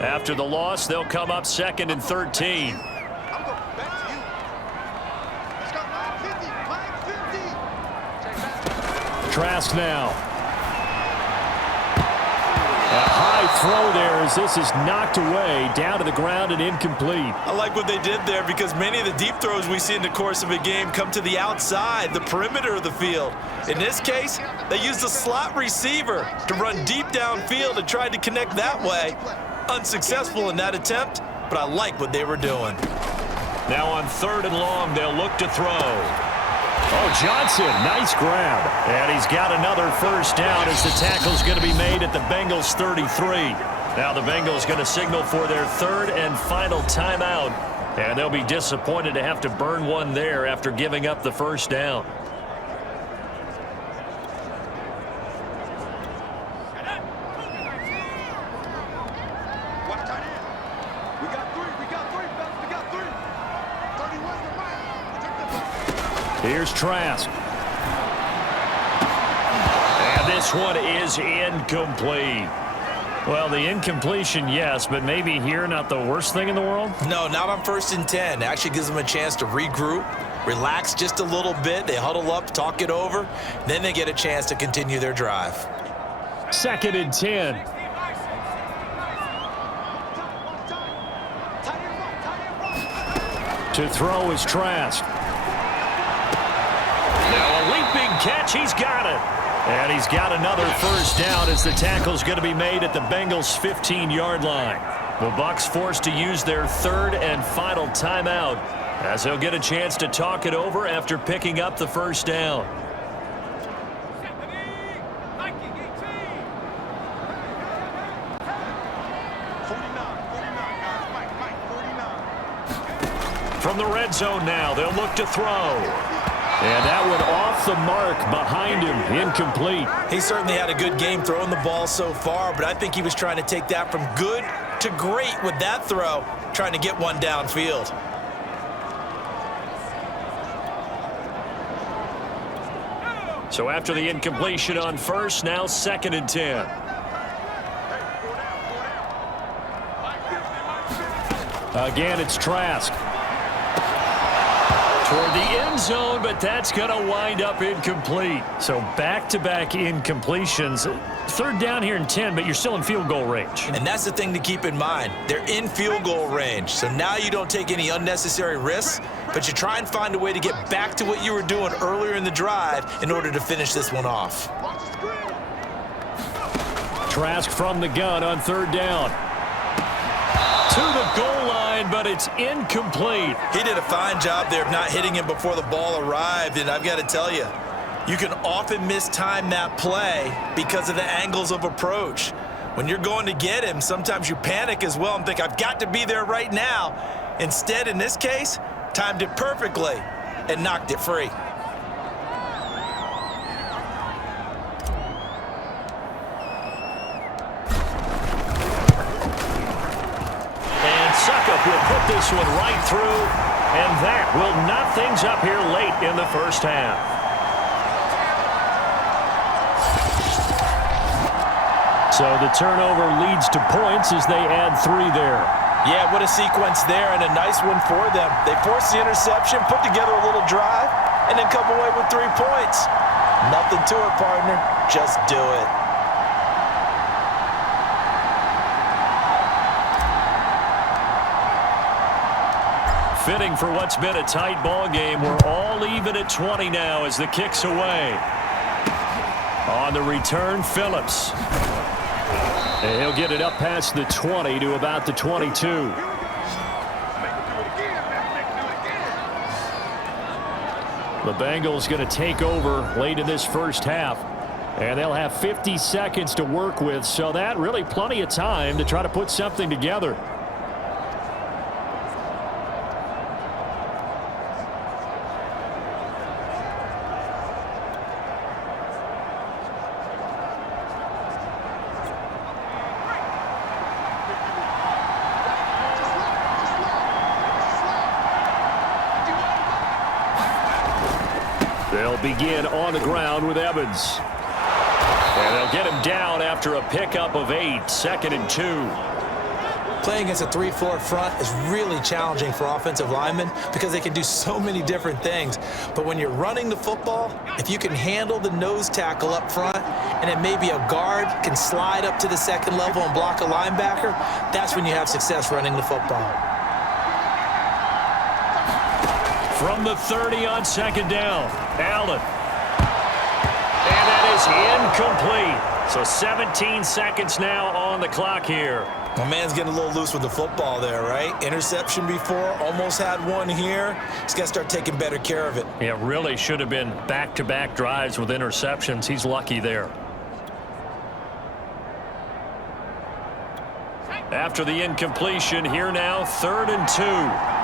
After the loss, they'll come up 2nd and 13. Trask now. A high throw there as this is knocked away, down to the ground and incomplete. I like what they did there because many of the deep throws we see in the course of a game come to the outside, the perimeter of the field. In this case, they used a slot receiver to run deep downfield and tried to connect that way. Unsuccessful in that attempt, but I like what they were doing. Now on 3rd and long, they'll look to throw. Oh, Johnson, nice grab. And he's got another first down as the tackle's going to be made at the Bengals 33. Now the Bengals going to signal for their 3rd and final timeout. And they'll be disappointed to have to burn one there after giving up the first down. Here's Trask. And this one is incomplete. Well, the incompletion, yes, but maybe here not the worst thing in the world? No, not on 1st and 10. It actually gives them a chance to regroup, relax just a little bit. They huddle up, talk it over. Then they get a chance to continue their drive. 2nd and 10. To throw is Trask. Now a leaping catch, he's got it. And he's got another first down as the tackle's going to be made at the Bengals' 15-yard line. The Bucs forced to use their 3rd and final timeout as they'll get a chance to talk it over after picking up the first down. From the red zone now, they'll look to throw. And that one off the mark behind him, incomplete. He certainly had a good game throwing the ball so far, but I think he was trying to take that from good to great with that throw, trying to get one downfield. So after the incompletion on first, now 2nd and 10. Again, it's Trask. Toward the end zone, but that's going to wind up incomplete. So back-to-back incompletions. 3rd down here and 10, but you're still in field goal range. And that's the thing to keep in mind. They're in field goal range. So now you don't take any unnecessary risks, but you try and find a way to get back to what you were doing earlier in the drive in order to finish this one off. Trask from the gun on 3rd down. To the goal line, but it's incomplete. He did a fine job there of not hitting him before the ball arrived, and I've got to tell you, you can often mistime that play because of the angles of approach. When you're going to get him, sometimes you panic as well and think, I've got to be there right now. Instead, in this case, timed it perfectly and knocked it free. Will put this one right through, and that will knock things up here late in the first half. So the turnover leads to points as they add 3 there. Yeah, what a sequence there, and a nice one for them. They forced the interception, put together a little drive, and then come away with 3 points. Nothing to it, partner. Just do it. Fitting for what's been a tight ball game. We're all even at 20 now as the kick's away. On the return, Phillips. And he'll get it up past the 20 to about the 22. The Bengals going to take over late in this first half. And they'll have 50 seconds to work with, so that really plenty of time to try to put something together. They'll begin on the ground with Evans. And they'll get him down after a pickup of 8, 2nd and 2. Playing against a 3-4 front is really challenging for offensive linemen because they can do so many different things. But when you're running the football, if you can handle the nose tackle up front, and then maybe a guard can slide up to the 2nd level and block a linebacker, that's when you have success running the football. From the 30 on 2nd down, Allen. And that is incomplete. So 17 seconds now on the clock here. My man's getting a little loose with the football there, right? Interception before, almost had one here. He's got to start taking better care of it. It really should have been back-to-back drives with interceptions. He's lucky there. After the incompletion, here now, 3rd and 2.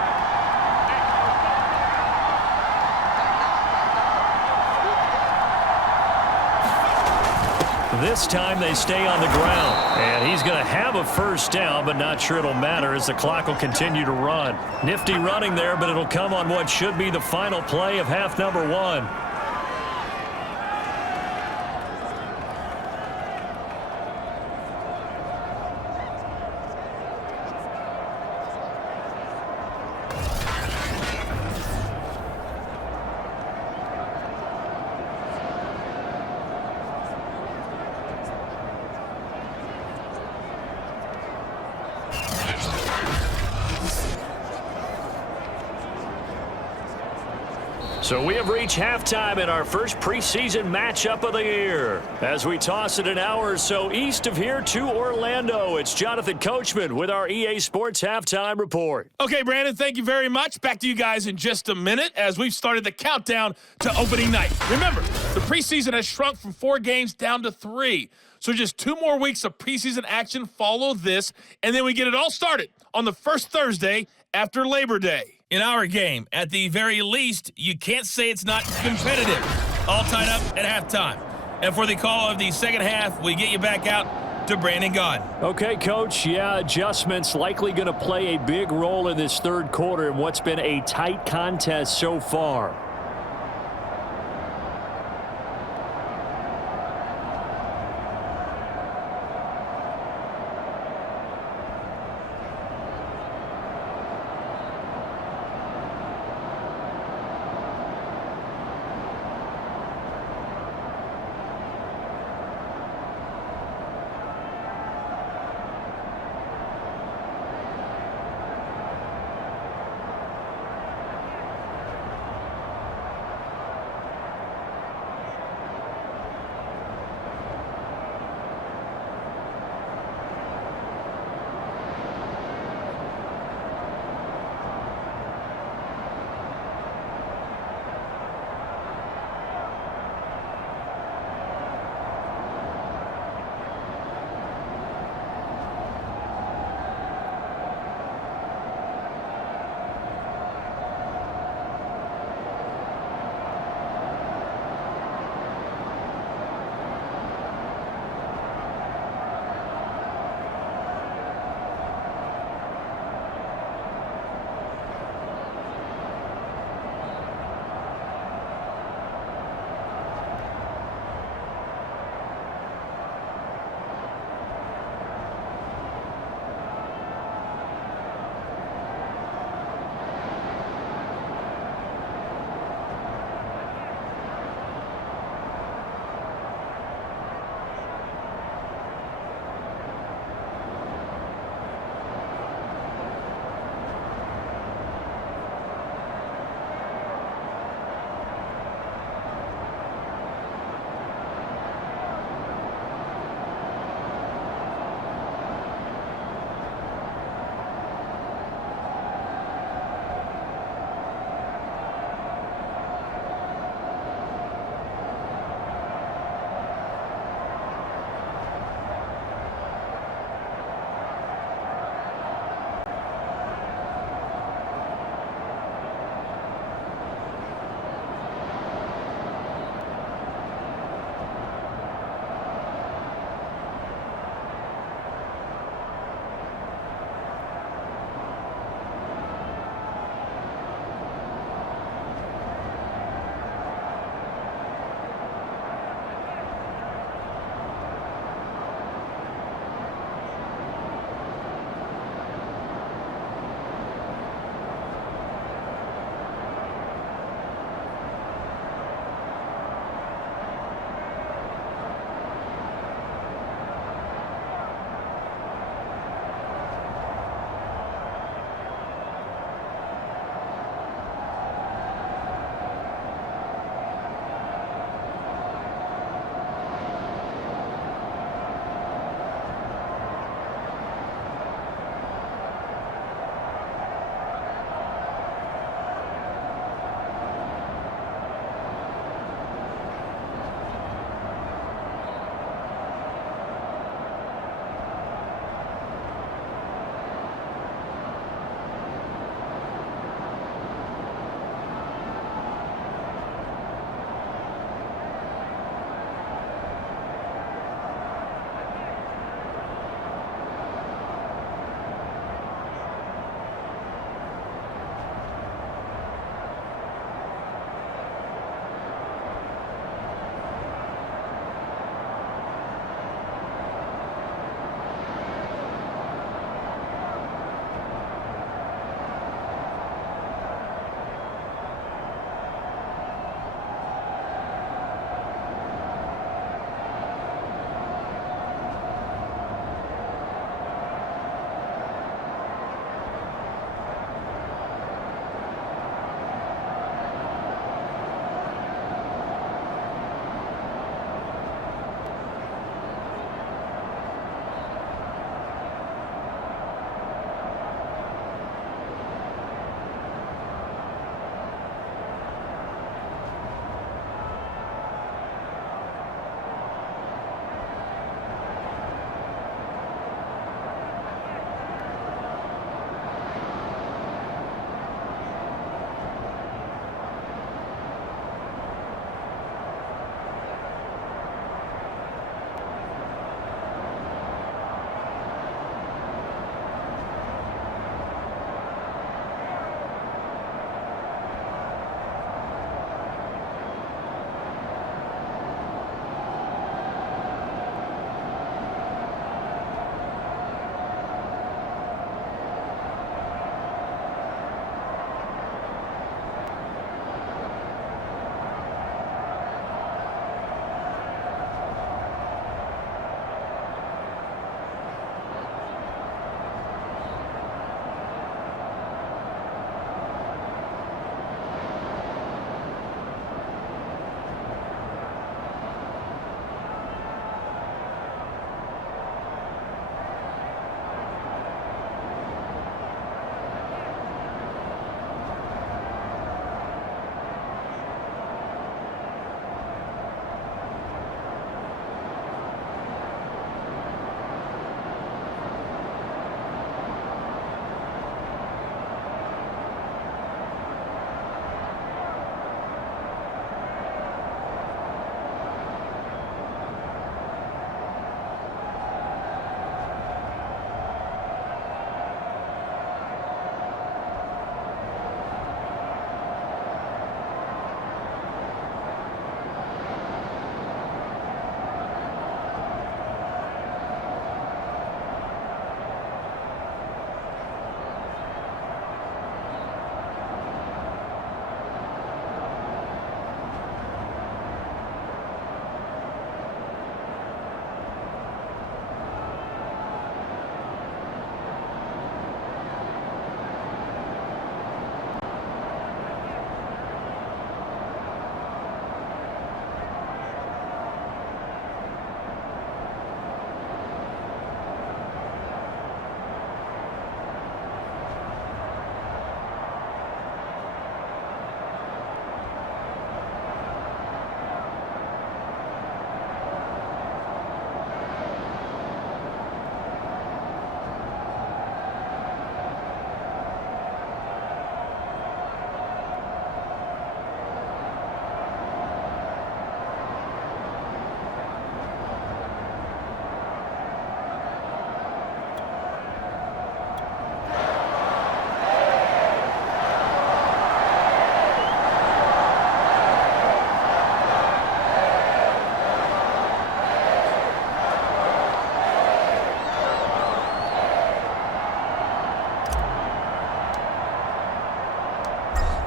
This time they stay on the ground. And he's going to have a first down, but not sure it'll matter as the clock will continue to run. Nifty running there, but it'll come on what should be the final play of half number 1. So we have reached halftime in our first preseason matchup of the year. As we toss it an hour or so east of here to Orlando, it's Jonathan Coachman with our EA Sports Halftime Report. Okay, Brandon, thank you very much. Back to you guys in just a minute as we've started the countdown to opening night. Remember, the preseason has shrunk from 4 games down to 3. So just 2 more weeks of preseason action follow this, and then we get it all started on the first Thursday after Labor Day. in our game. At the very least, you can't say it's not competitive. All tied up at halftime. And for the call of the second half, we get you back out to Brandon Gaudin. Okay, Coach. Yeah, adjustments likely going to play a big role in this third quarter in what's been a tight contest so far.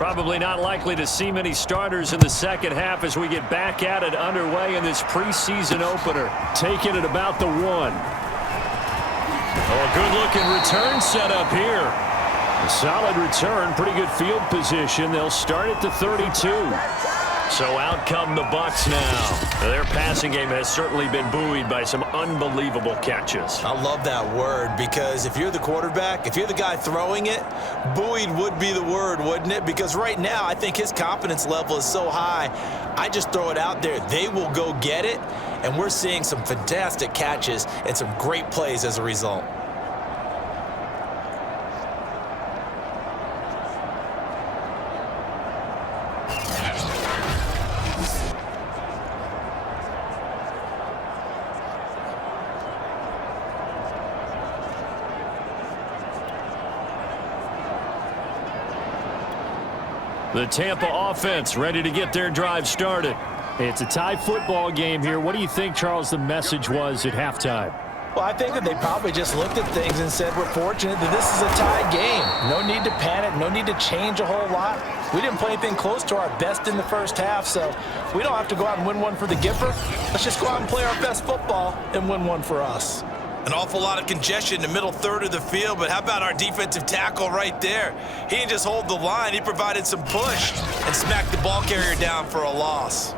Probably not likely to see many starters in the second half as we get back at it underway in this preseason opener. Taking it about the 1. Oh, a good-looking return set up here. A solid return, pretty good field position. They'll start at the 32. So out come the Bucs now. Their passing game has certainly been buoyed by some unbelievable catches. I love that word, because if you're the quarterback, if you're the guy throwing it, buoyed would be the word, wouldn't it? Because right now I think his confidence level is so high, I just throw it out there. They will go get it, and we're seeing some fantastic catches and some great plays as a result. The Tampa offense ready to get their drive started. It's a tie football game here. What do you think, Charles, the message was at halftime? Well, I think that they probably just looked at things and said, we're fortunate that this is a tied game. No need to panic, no need to change a whole lot. We didn't play anything close to our best in the first half, so we don't have to go out and win one for the Gipper. Let's just go out and play our best football and win one for us. An awful lot of congestion in the middle third of the field, but how about our defensive tackle right there? He didn't just hold the line, he provided some push and smacked the ball carrier down for a loss.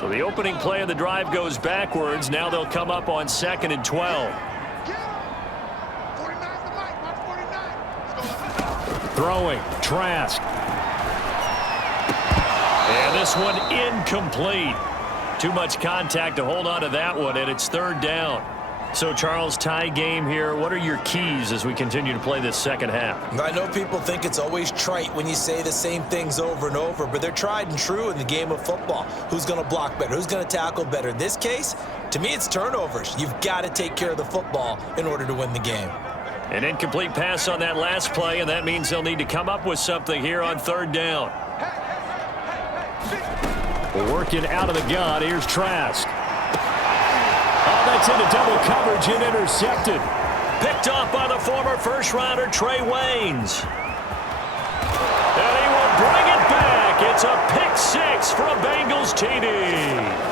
So the opening play of the drive goes backwards. Now they'll come up on 2nd and 12. Throwing, Trask. And this one incomplete. Too much contact to hold on to that one, and it's 3rd down. So, Charles, tie game here. What are your keys as we continue to play this second half? I know people think it's always trite when you say the same things over and over, but they're tried and true in the game of football. Who's going to block better? Who's going to tackle better? In this case, to me, it's turnovers. You've got to take care of the football in order to win the game. An incomplete pass on that last play, and that means they'll need to come up with something here on 3rd down. Working out of the gun. Here's Trask. Oh, that's into double coverage and intercepted. Picked off by the former first-rounder Trey Waynes. And he will bring it back. It's a pick 6 for a Bengals TD.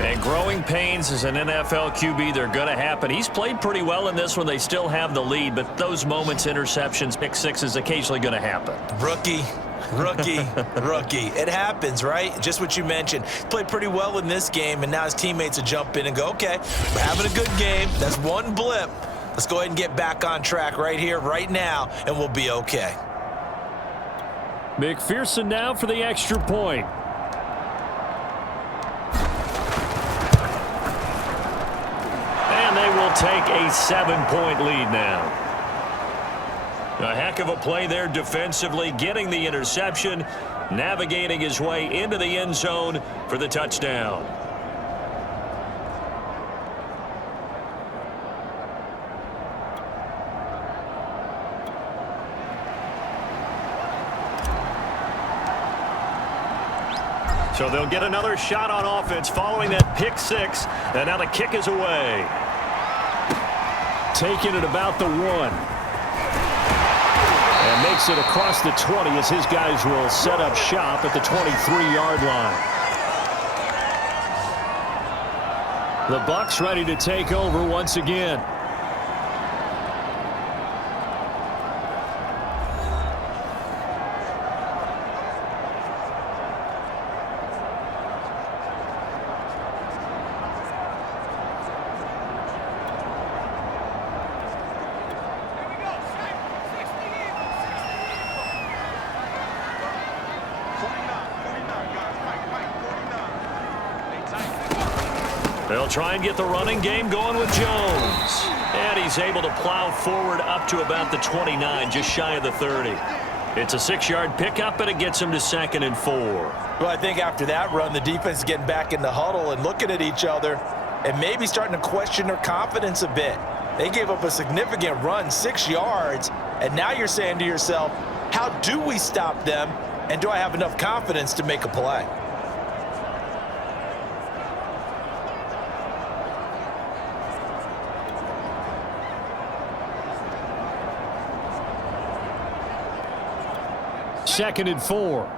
And growing pains as an NFL QB, they're going to happen. He's played pretty well in this one. They still have the lead, but those moments, interceptions, pick 6 is occasionally going to happen. Rookie. It happens, right? Just what you mentioned. Played pretty well in this game, and now his teammates will jump in and go, okay, we're having a good game. That's one blip. Let's go ahead and get back on track right here, right now, and we'll be okay. McPherson now for the extra point. They will take a 7-point lead now. A heck of a play there defensively, getting the interception, navigating his way into the end zone for the touchdown. So they'll get another shot on offense following that pick 6, and now the kick is away. Taking it about the 1. And makes it across the 20 as his guys will set up shop at the 23-yard line. The Bucs ready to take over once again. They'll try and get the running game going with Jones. And he's able to plow forward up to about the 29, just shy of the 30. It's a 6-yard pickup, and it gets him to 2nd and 4. Well, I think after that run, the defense is getting back in the huddle and looking at each other and maybe starting to question their confidence a bit. They gave up a significant run, 6 yards, and now you're saying to yourself, how do we stop them, and do I have enough confidence to make a play? Second and 4.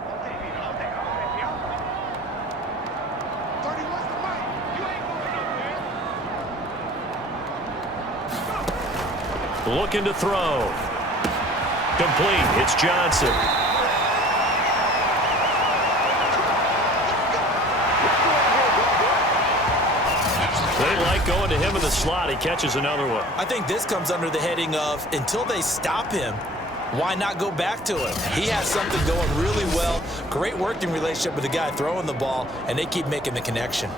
Looking to throw. Complete. It's Johnson. They like going to him in the slot. He catches another one. I think this comes under the heading of until they stop him, why not go back to him? He has something going really well. Great working relationship with the guy throwing the ball, and they keep making the connection.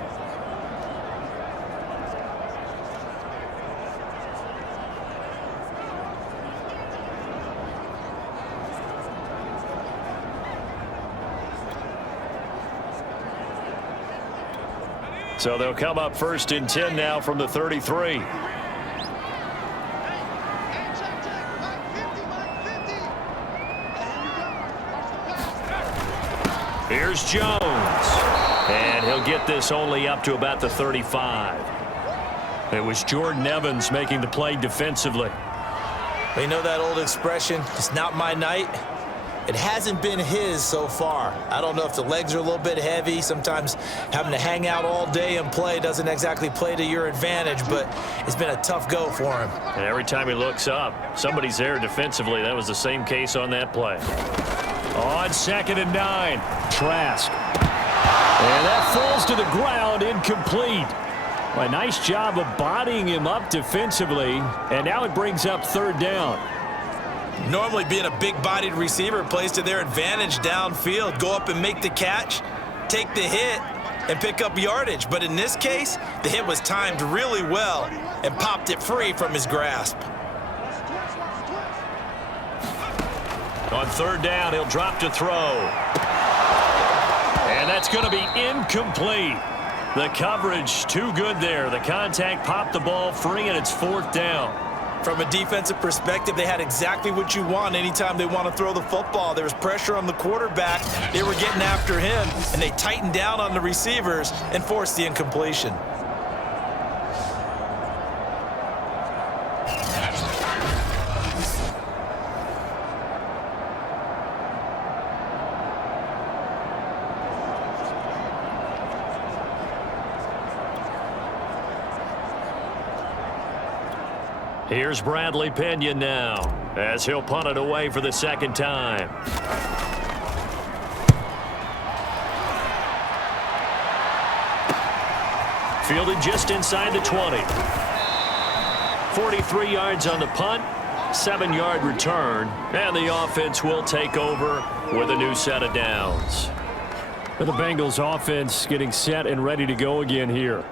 So they'll come up first and 10 now from the 33. Here's Jones. And he'll get this only up to about the 35. It was Jordan Evans making the play defensively. You know that old expression, it's not my night? It hasn't been his so far. I don't know if the legs are a little bit heavy. Sometimes having to hang out all day and play doesn't exactly play to your advantage, but it's been a tough go for him. And every time he looks up, somebody's there defensively. That was the same case on that play. On second and 9, Trask. And that falls to the ground, incomplete. Well, a nice job of bodying him up defensively, and now it brings up third down. Normally being a big-bodied receiver plays to their advantage downfield. Go up and make the catch, take the hit, and pick up yardage. But in this case, the hit was timed really well and popped it free from his grasp. On third down, he'll drop to throw. And that's going to be incomplete. The coverage too good there. The contact popped the ball free, and it's fourth down. From a defensive perspective, they had exactly what you want anytime they want to throw the football. There was pressure on the quarterback. They were getting after him, and they tightened down on the receivers and forced the incompletion. Here's Bradley Pena now, as he'll punt it away for the second time. Fielded just inside the 20. 43 yards on the punt, 7-yard return, and the offense will take over with a new set of downs. The Bengals offense getting set and ready to go again here.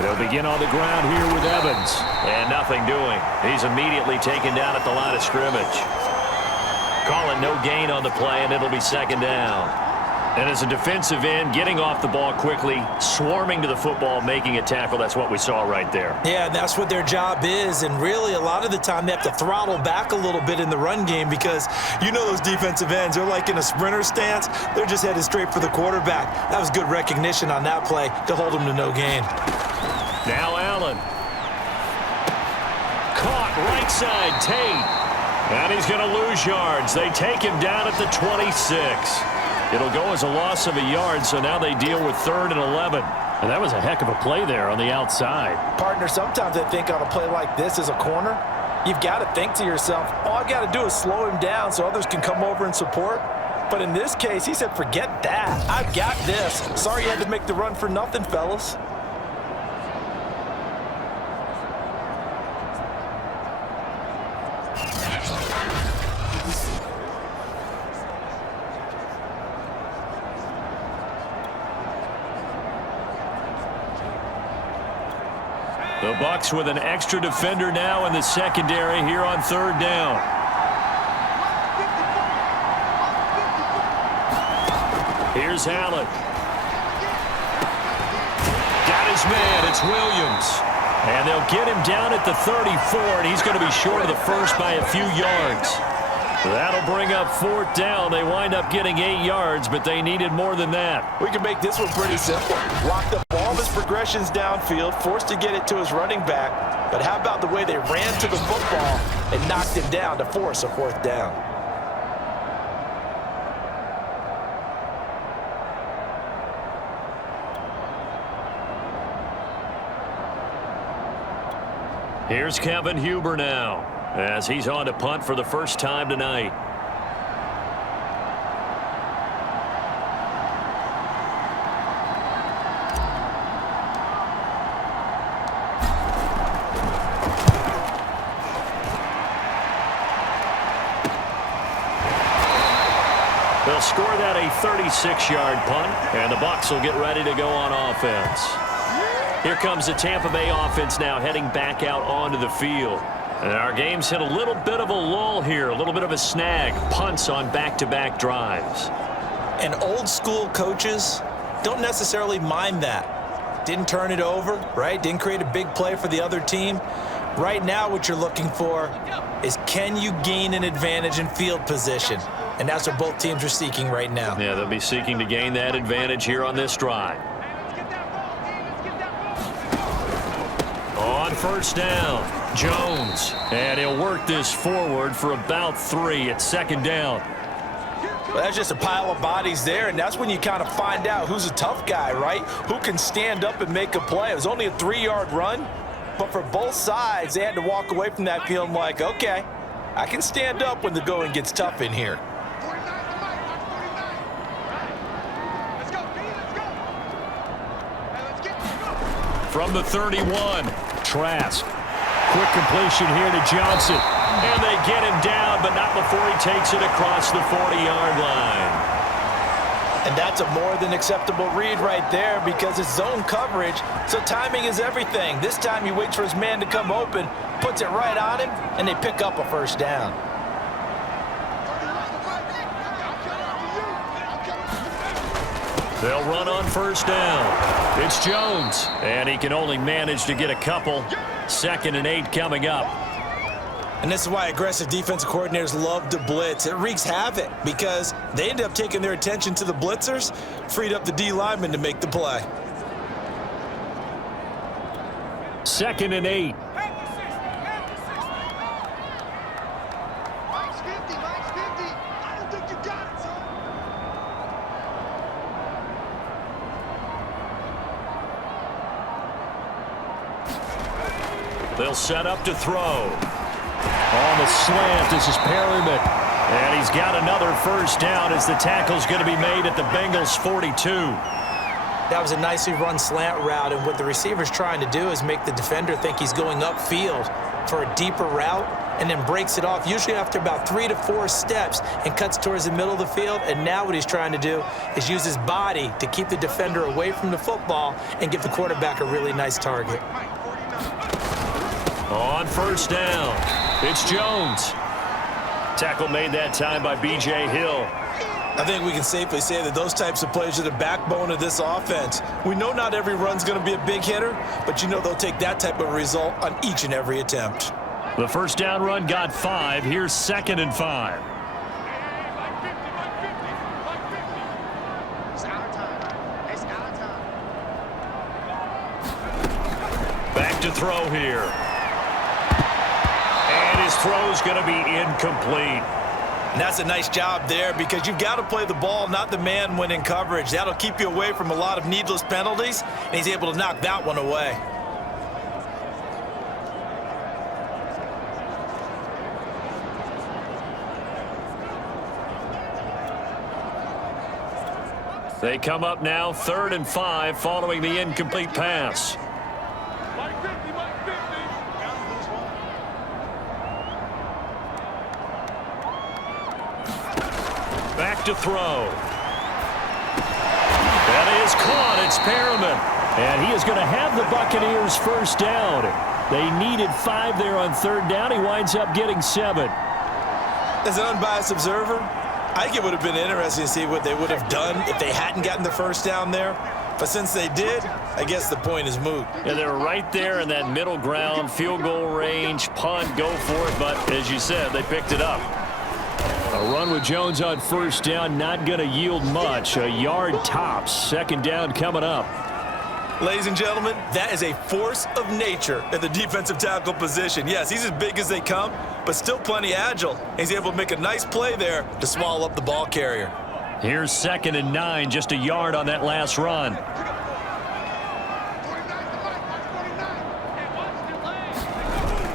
They'll begin on the ground here with Evans. And nothing doing. He's immediately taken down at the line of scrimmage. Calling no gain on the play, and it'll be second down. And as a defensive end, getting off the ball quickly, swarming to the football, making a tackle, that's what we saw right there. Yeah, and that's what their job is. And really, a lot of the time, they have to throttle back a little bit in the run game because you know those defensive ends, they're like in a sprinter stance. They're just headed straight for the quarterback. That was good recognition on that play to hold them to no gain. Now Allen. Caught right side, Tate. And he's going to lose yards. They take him down at the 26. It'll go as a loss of a yard, so now they deal with 3rd and 11. And that was a heck of a play there on the outside. Partner, sometimes I think on a play like this as a corner, you've got to think to yourself, all I got to do is slow him down so others can come over and support. But in this case, he said, forget that. I've got this. Sorry you had to make the run for nothing, fellas. The Bucs with an extra defender now in the secondary here on 3rd down. Here's Allen. Got his man. It's Williams. And they'll get him down at the 34, and he's going to be short of the first by a few yards. That'll bring up 4th down. They wind up getting 8 yards, but they needed more than that. We can make this one pretty simple. Locked up all of his progressions downfield, forced to get it to his running back. But how about the way they ran to the football and knocked him down to force a 4th down? Here's Kevin Huber now, as he's on to punt for the first time tonight. They'll score that a 36-yard punt, and the Bucs will get ready to go on offense. Here comes the Tampa Bay offense now heading back out onto the field. And our game's hit a little bit of a lull here, a little bit of a snag. Punts on back-to-back drives. And old-school coaches don't necessarily mind that. Didn't turn it over, right? Didn't create a big play for the other team. Right now what you're looking for is, can you gain an advantage in field position? And that's what both teams are seeking right now. Yeah, they'll be seeking to gain that advantage here on this drive. On 1st down, Jones. And he'll work this forward for about 3 at 2nd down. Well, that's just a pile of bodies there, and that's when you kind of find out who's a tough guy, right? Who can stand up and make a play. It was only a 3-yard run, but for both sides, they had to walk away from that feeling like, okay, I can stand up when the going gets tough in here. From the 31, Trask. Quick completion here to Johnson. and they get him down, but not before he takes it across the 40-yard line. And that's a more than acceptable read right there because it's zone coverage, so timing is everything. This time he waits for his man to come open, puts it right on him, and they pick up a 1st down. They'll run on 1st down. It's Jones, and he can only manage to get a couple. 2nd and 8 coming up. And this is why aggressive defensive coordinators love to blitz. It wreaks havoc because they end up taking their attention to the blitzers, freed up the D lineman to make the play. 2nd and 8. They'll set up to throw. On the slant, this is Perryman. And he's got another 1st down as the tackle's going to be made at the Bengals 42. That was a nicely run slant route, and what the receiver's trying to do is make the defender think he's going upfield for a deeper route and then breaks it off, usually after about 3 to 4 steps, and cuts towards the middle of the field. And now what he's trying to do is use his body to keep the defender away from the football and give the quarterback a really nice target. On 1st down, it's Jones. Tackle made that time by B.J. Hill. I think we can safely say that those types of plays are the backbone of this offense. We know not every run's going to be a big hitter, but you know they'll take that type of result on each and every attempt. The 1st down run got 5. Here's 2nd and 5. Back to throw here. And his throw's going to be incomplete. And that's a nice job there because you've got to play the ball, not the man when in coverage. That'll keep you away from a lot of needless penalties, and he's able to knock that one away. They come up now 3rd and 5 following the incomplete pass. Back to throw. That is caught. It's Perriman. And he is going to have the Buccaneers first down. They needed 5 there on third down. He winds up getting 7. As an unbiased observer, I think it would have been interesting to see what they would have done if they hadn't gotten the first down there. But since they did, I guess the point is moot. Yeah, they're right there in that middle ground, field goal range, punt, go for it. But as you said, they picked it up. A run with Jones on first down, not going to yield much. A yard tops. Second down coming up. Ladies and gentlemen, that is a force of nature at the defensive tackle position. Yes, he's as big as they come, but still plenty agile. He's able to make a nice play there to swallow up the ball carrier. Here's 2nd and 9, just a yard on that last run.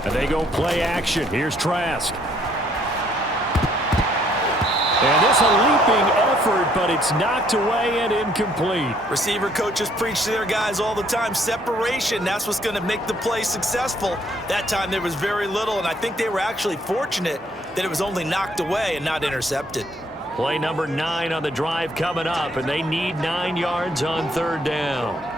And they go play action. Here's Trask. And this a leaping effort, but it's knocked away and incomplete. Receiver coaches preach to their guys all the time. Separation, that's what's going to make the play successful. That time there was very little, and I think they were actually fortunate that it was only knocked away and not intercepted. Play number 9 on the drive coming up, and they need 9 yards on third down.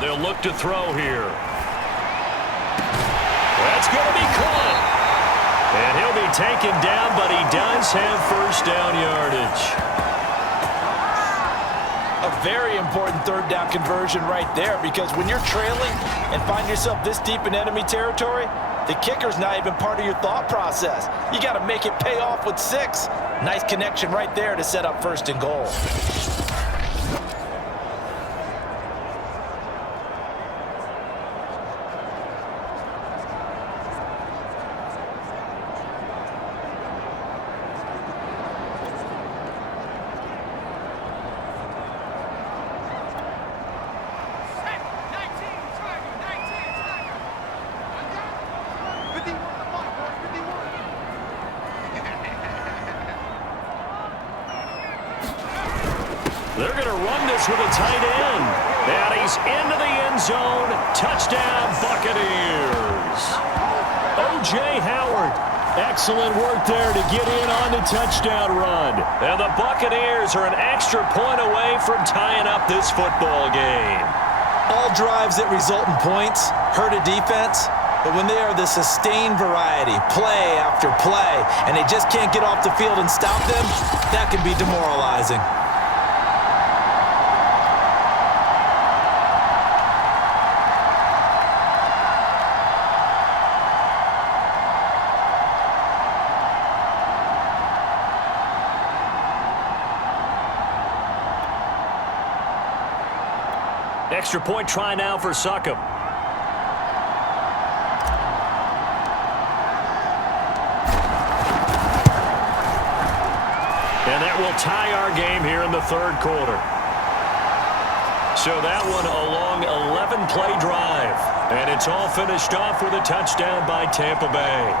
They'll look to throw here. That's going to be caught. And he'll be taken down, but he does have first down yardage. A very important third down conversion right there, because when you're trailing and find yourself this deep in enemy territory, the kicker's not even part of your thought process. You got to make it pay off with 6. Nice connection right there to set up first and goal. They're going to run this with a tight end. And he's into the end zone. Touchdown, Buccaneers. O.J. Howard. Excellent work there to get in on the touchdown run. And the Buccaneers are an extra point away from tying up this football game. All drives that result in points hurt a defense, but when they are the sustained variety, play after play, and they just can't get off the field and stop them, that can be demoralizing. Extra point try now for Succop. And that will tie our game here in the third quarter. So that one a long 11-play drive. And it's all finished off with a touchdown by Tampa Bay.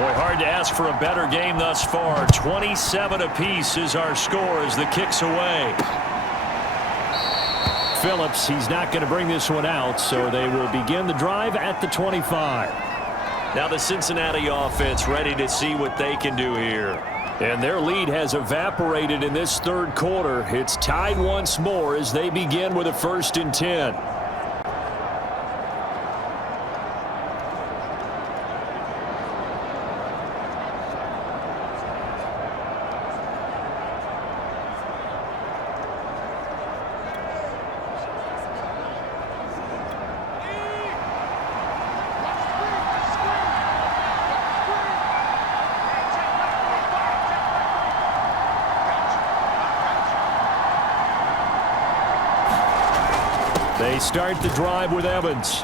Boy, hard to ask for a better game thus far. 27 apiece is our score as the kick's away. Phillips, he's not going to bring this one out, so they will begin the drive at the 25. Now the Cincinnati offense ready to see what they can do here. And their lead has evaporated in this third quarter. It's tied once more as they begin with a 1st and 10. They start the drive with Evans.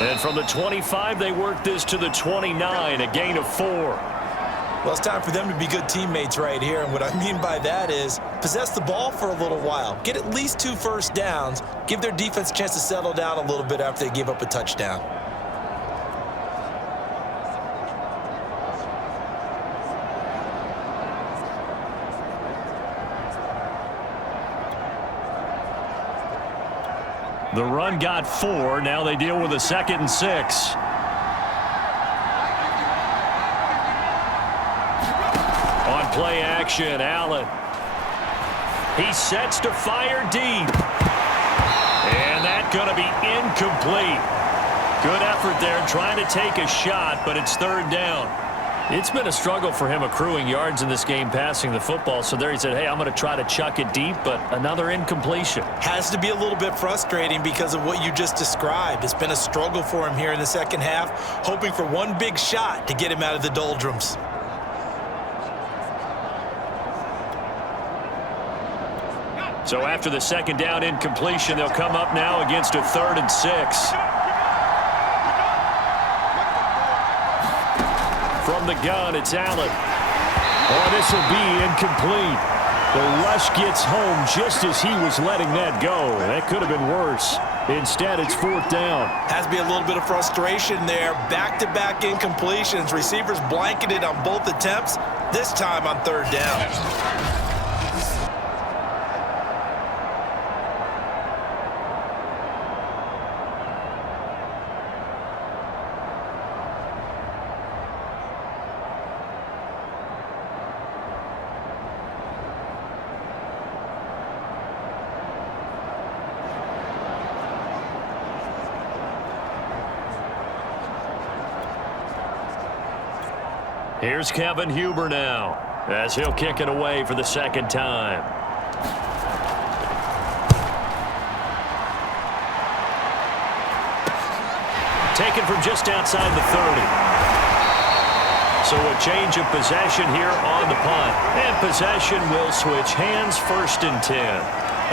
And from the 25, they work this to the 29, a gain of 4. Well, it's time for them to be good teammates right here. And what I mean by that is possess the ball for a little while. Get at least 2 first downs. Give their defense a chance to settle down a little bit after they give up a touchdown. The run got 4. Now they deal with a 2nd and 6. On play action, Allen. He sets to fire deep. And that's going to be incomplete. Good effort there trying to take a shot, but it's 3rd down. It's been a struggle for him accruing yards in this game passing the football. So there he said, hey, I'm going to try to chuck it deep, but another incompletion. Has to be a little bit frustrating because of what you just described. It's been a struggle for him here in the second half, hoping for one big shot to get him out of the doldrums. So after the 2nd down incompletion, they'll come up now against a 3rd and 6. From the gun, it's Allen. Oh, this will be incomplete. The rush gets home just as he was letting that go. That could have been worse. Instead, it's 4th down. Has to be a little bit of frustration there. Back-to-back incompletions. Receivers blanketed on both attempts, this time on 3rd down. Here's Kevin Huber now, as he'll kick it away for the 2nd time. Taken from just outside the 30. So a change of possession here on the punt. And possession will switch hands, 1st and 10.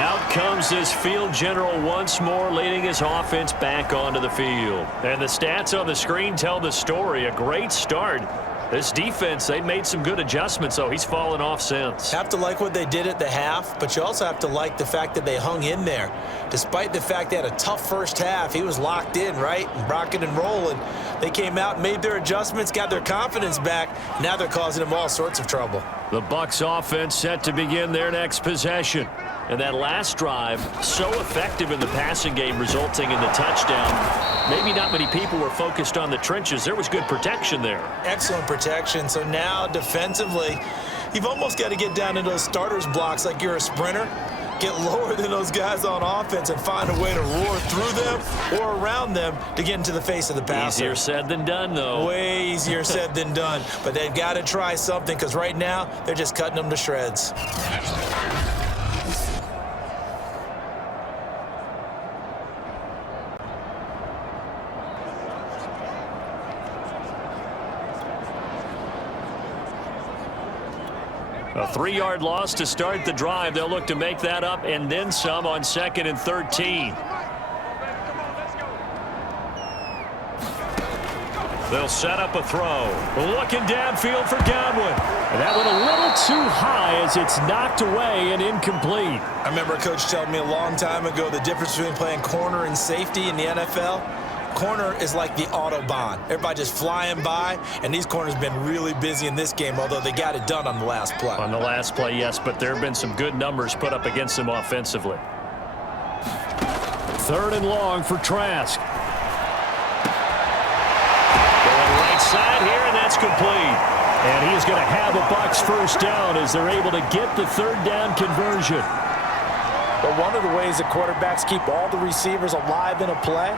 Out comes this field general once more, leading his offense back onto the field. And the stats on the screen tell the story. A great start. This defense, they made some good adjustments, so he's fallen off since. Have to like what they did at the half, but you also have to like the fact that they hung in there. Despite the fact they had a tough first half, he was locked in, right? And rocking and rolling. They came out, made their adjustments, got their confidence back. Now they're causing them all sorts of trouble. The Bucs offense set to begin their next possession. And that last drive, so effective in the passing game, resulting in the touchdown. Maybe not many people were focused on the trenches. There was good protection there. Excellent protection. So now defensively, you've almost got to get down to those starters blocks like you're a sprinter. Get lower than those guys on offense and find a way to roar through them or around them to get into the face of the passer. Easier said than done, though. Way easier said than done. But they've got to try something because right now they're just cutting them to shreds. A 3-yard loss to start the drive. They'll look to make that up and then some on 2nd and 13. They'll set up a throw. Looking downfield for Godwin. And that went a little too high as it's knocked away and incomplete. I remember a coach telling me a long time ago the difference between playing corner and safety in the NFL. corner is like the Autobahn. Everybody just flying by, and these corners have been really busy in this game, although they got it done on the last play. On the last play, yes, but there have been some good numbers put up against them offensively. 3rd and long for Trask. Going right side here, and that's complete. And he's going to have a Bucs first down as they're able to get the 3rd down conversion. But one of the ways that quarterbacks keep all the receivers alive in a play,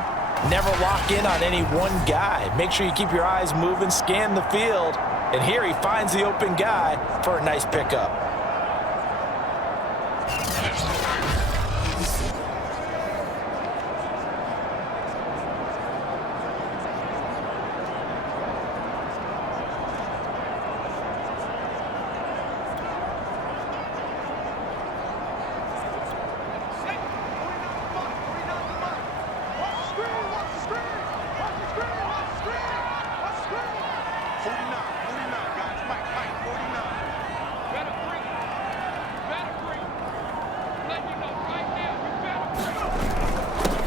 never lock in on any one guy. Make sure you keep your eyes moving, scan the field, and here he finds the open guy for a nice pickup.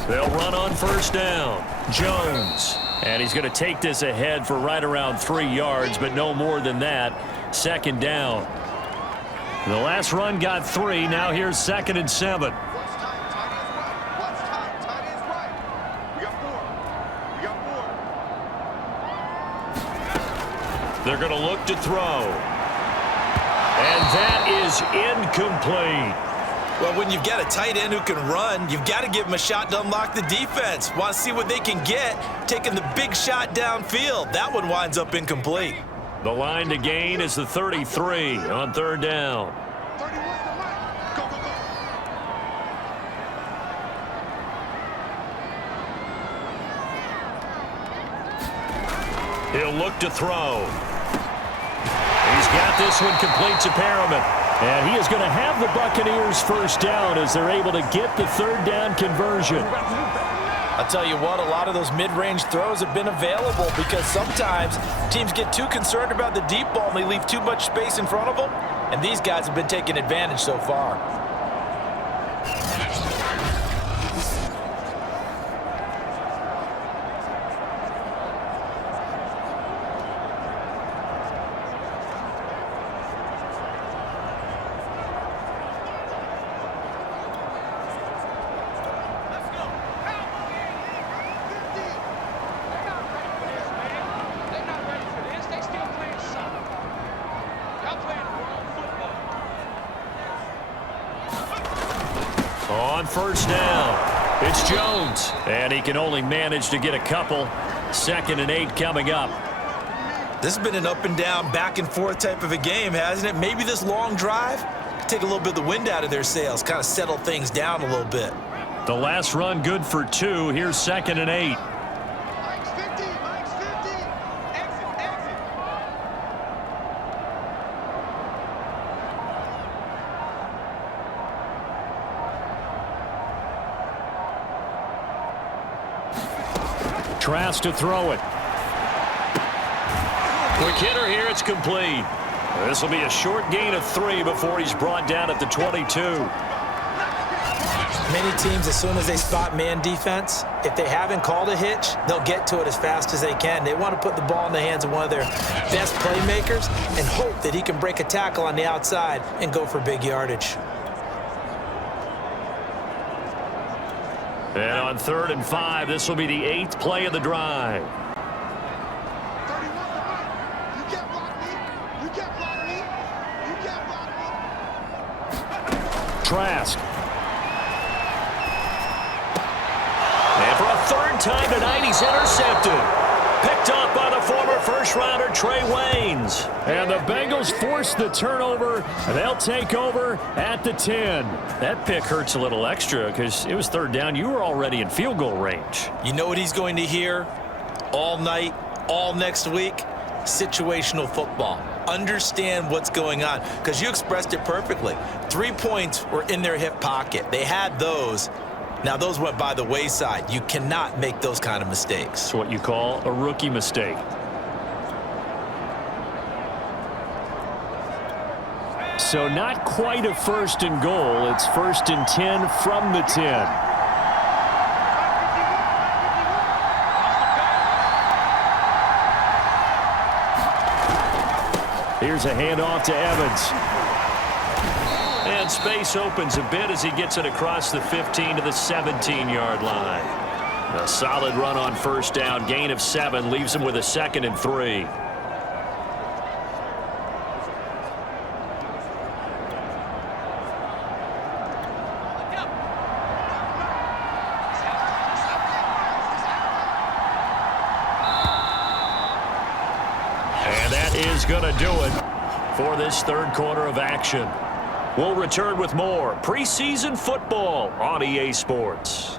They'll run on first down. Jones. And he's going to take this ahead for right around 3 yards, but no more than that. 2nd down. The last run got 3. Now here's 2nd and 7. They're going to look to throw. And that is incomplete. Well, when you've got a tight end who can run, you've got to give him a shot to unlock the defense. Want to see what they can get, taking the big shot downfield. That one winds up incomplete. The line to gain is the 33 on 3rd down. He'll look to throw. He's got this one complete to Perriman. And he is going to have the Buccaneers first down as they're able to get the 3rd down conversion. I'll tell you what, a lot of those mid-range throws have been available because sometimes teams get too concerned about the deep ball and they leave too much space in front of them. And these guys have been taking advantage so far. On first down, it's Jones. And he can only manage to get a couple. 2nd and 8 coming up. This has been an up and down, back and forth type of a game, hasn't it? Maybe this long drive could take a little bit of the wind out of their sails, kind of settle things down a little bit. The last run good for 2. Here's 2nd and 8. Trask to throw it. Quick hitter here, it's complete. This will be a short gain of 3 before he's brought down at the 22. Many teams, as soon as they spot man defense, if they haven't called a hitch, they'll get to it as fast as they can. They want to put the ball in the hands of one of their best playmakers and hope that he can break a tackle on the outside and go for big yardage. And on 3rd and 5, this will be the 8th play of the drive. Trask. And for a 3rd time tonight, he's intercepted. Picked up by the former first-rounder Trey Waynes. And the Bengals force the turnover. They'll take over at the 10. That pick hurts a little extra because it was 3rd down. You were already in field goal range. You know what he's going to hear all night, all next week? Situational football. Understand what's going on because you expressed it perfectly. 3 points were in their hip pocket. They had those. Now, those went by the wayside. You cannot make those kind of mistakes. It's what you call a rookie mistake. So not quite a 1st and goal. It's 1st and 10 from the 10. Here's a handoff to Evans. And space opens a bit as he gets it across the 15 to the 17-yard line. A solid run on first down. Gain of 7 leaves him with a 2nd and 3. And that is going to do it for this third quarter of action. We'll return with more preseason football on EA Sports.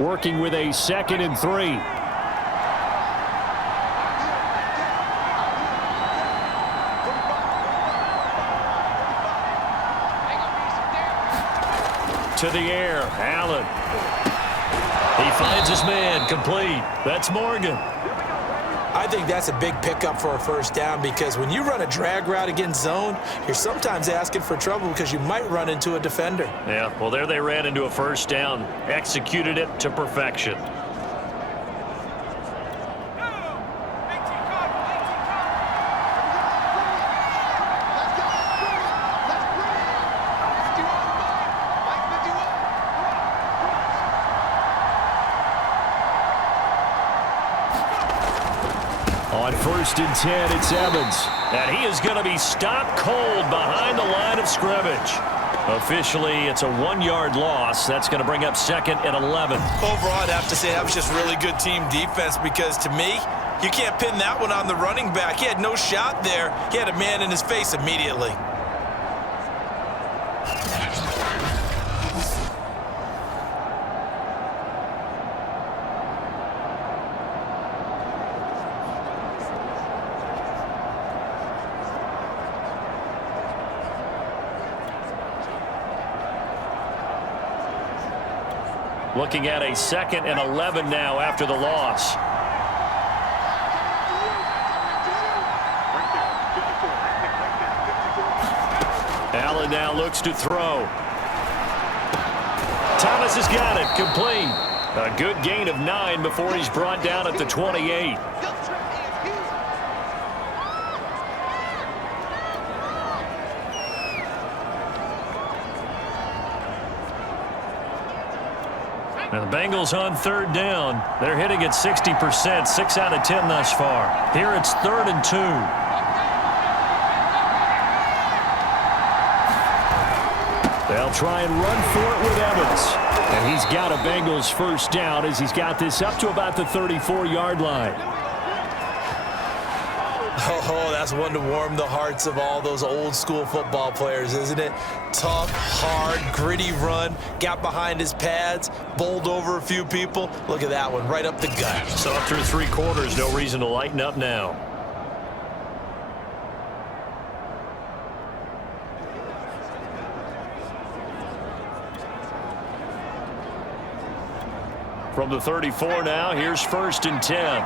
Working with a 2nd and 3. To the air, Allen. He finds his man, complete. That's Morgan. I think that's a big pickup for a first down because when you run a drag route against zone, you're sometimes asking for trouble because you might run into a defender. Yeah, well, there they ran into a first down. Executed it to perfection. On 1st and 10, it's Evans. And he is going to be stopped cold behind the line of scrimmage. Officially, it's a 1-yard loss. That's going to bring up 2nd and 11. Overall, I'd have to say that was just really good team defense because to me, you can't pin that one on the running back. He had no shot there. He had a man in his face immediately. Looking at a 2nd and 11 now after the loss. Allen now looks to throw. Thomas has got it, complete. A good gain of 9 before he's brought down at the 28. Now the Bengals on 3rd down. They're hitting at 60%, 6 out of 10 thus far. Here it's 3rd and 2. They'll try and run for it with Evans. And he's got a Bengals first down as he's got this up to about the 34-yard line. Oh, that's one to warm the hearts of all those old school football players, isn't it? Tough, hard, gritty run, got behind his pads, bowled over a few people. Look at that one, right up the gut. So up through 3 quarters, no reason to lighten up now. From the 34 now, here's 1st and 10.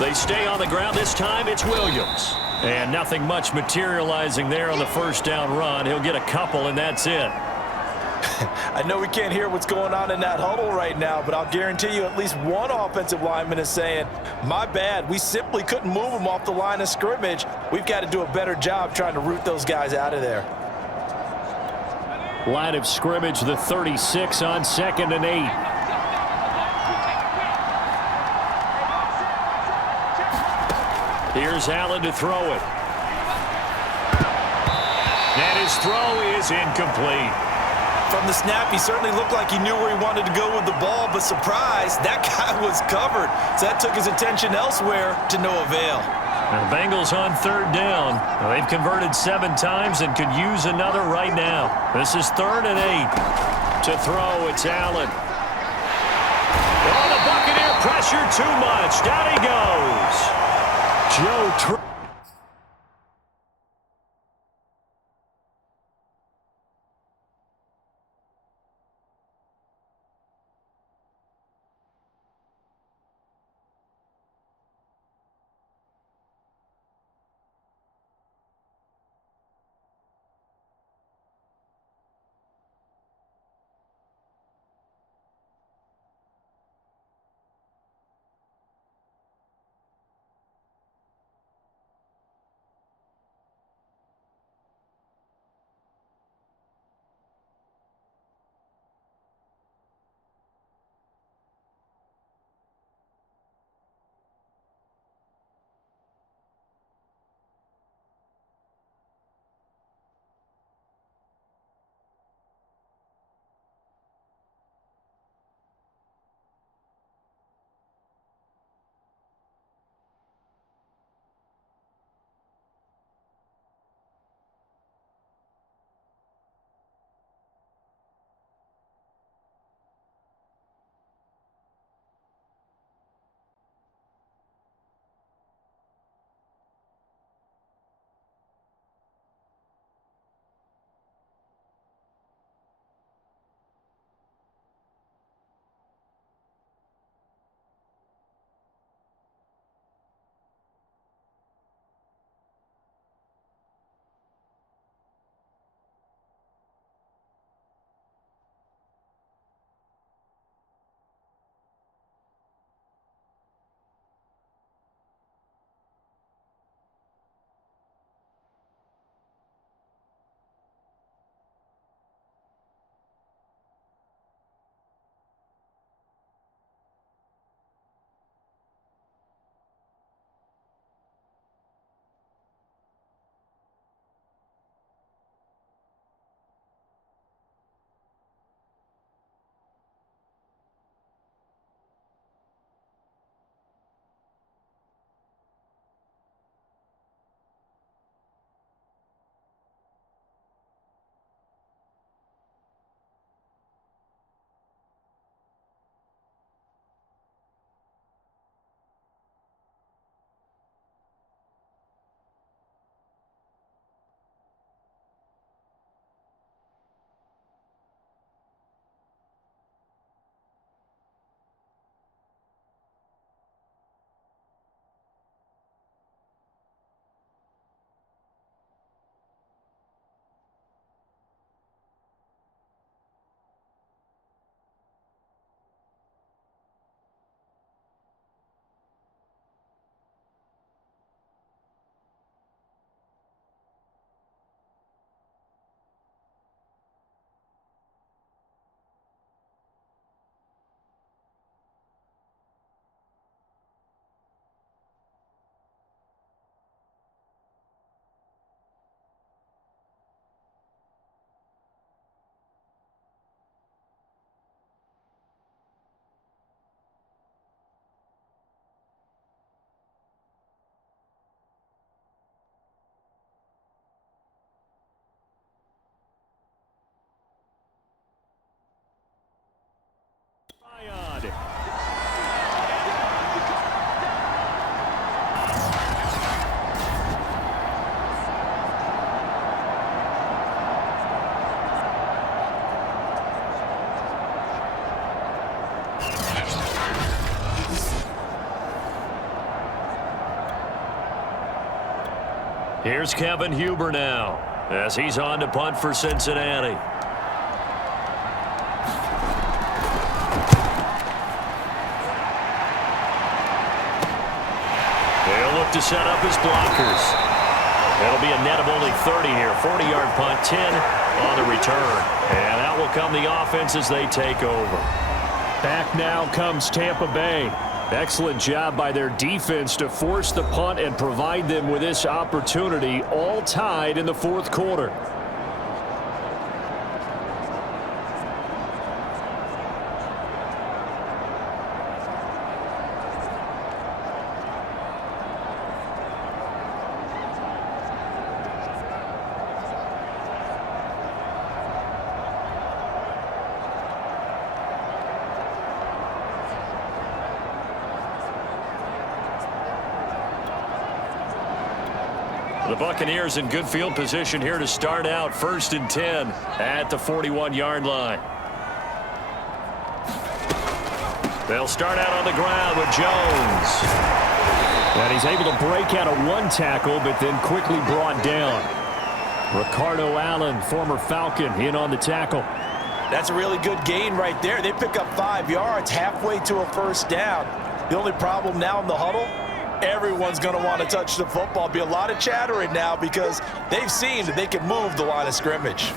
They stay on the ground. This time it's Williams. And nothing much materializing there on the first down run. He'll get a couple, and that's it. I know we can't hear what's going on in that huddle right now, but I'll guarantee you at least one offensive lineman is saying, my bad, we simply couldn't move them off the line of scrimmage. We've got to do a better job trying to root those guys out of there. Line of scrimmage, the 36 on 2nd and 8. Here's Allen to throw it. And his throw is incomplete. From the snap, he certainly looked like he knew where he wanted to go with the ball, but surprise, that guy was covered. So that took his attention elsewhere to no avail. And the Bengals on 3rd down. Well, they've converted 7 times and could use another right now. This is 3rd and 8. To throw, it's Allen. Oh, the Buccaneer pressure too much. Down he goes. Joe Here's Kevin Huber now as he's on to punt for Cincinnati. They'll look to set up his blockers. It'll be a net of only 30 here. 40-yard punt, 10 on the return. And out will come the offense as they take over. Back now comes Tampa Bay. Excellent job by their defense to force the punt and provide them with this opportunity, all tied in the fourth quarter. The Buccaneers in good field position here to start out. 1st and 10 at the 41-yard line. They'll start out on the ground with Jones. And he's able to break out of one tackle, but then quickly brought down. Ricardo Allen, former Falcon, in on the tackle. That's a really good gain right there. They pick up 5 yards halfway to a first down. The only problem now in the huddle, everyone's going to want to touch the football. Be a lot of chattering now because they've seen that they can move the line of scrimmage.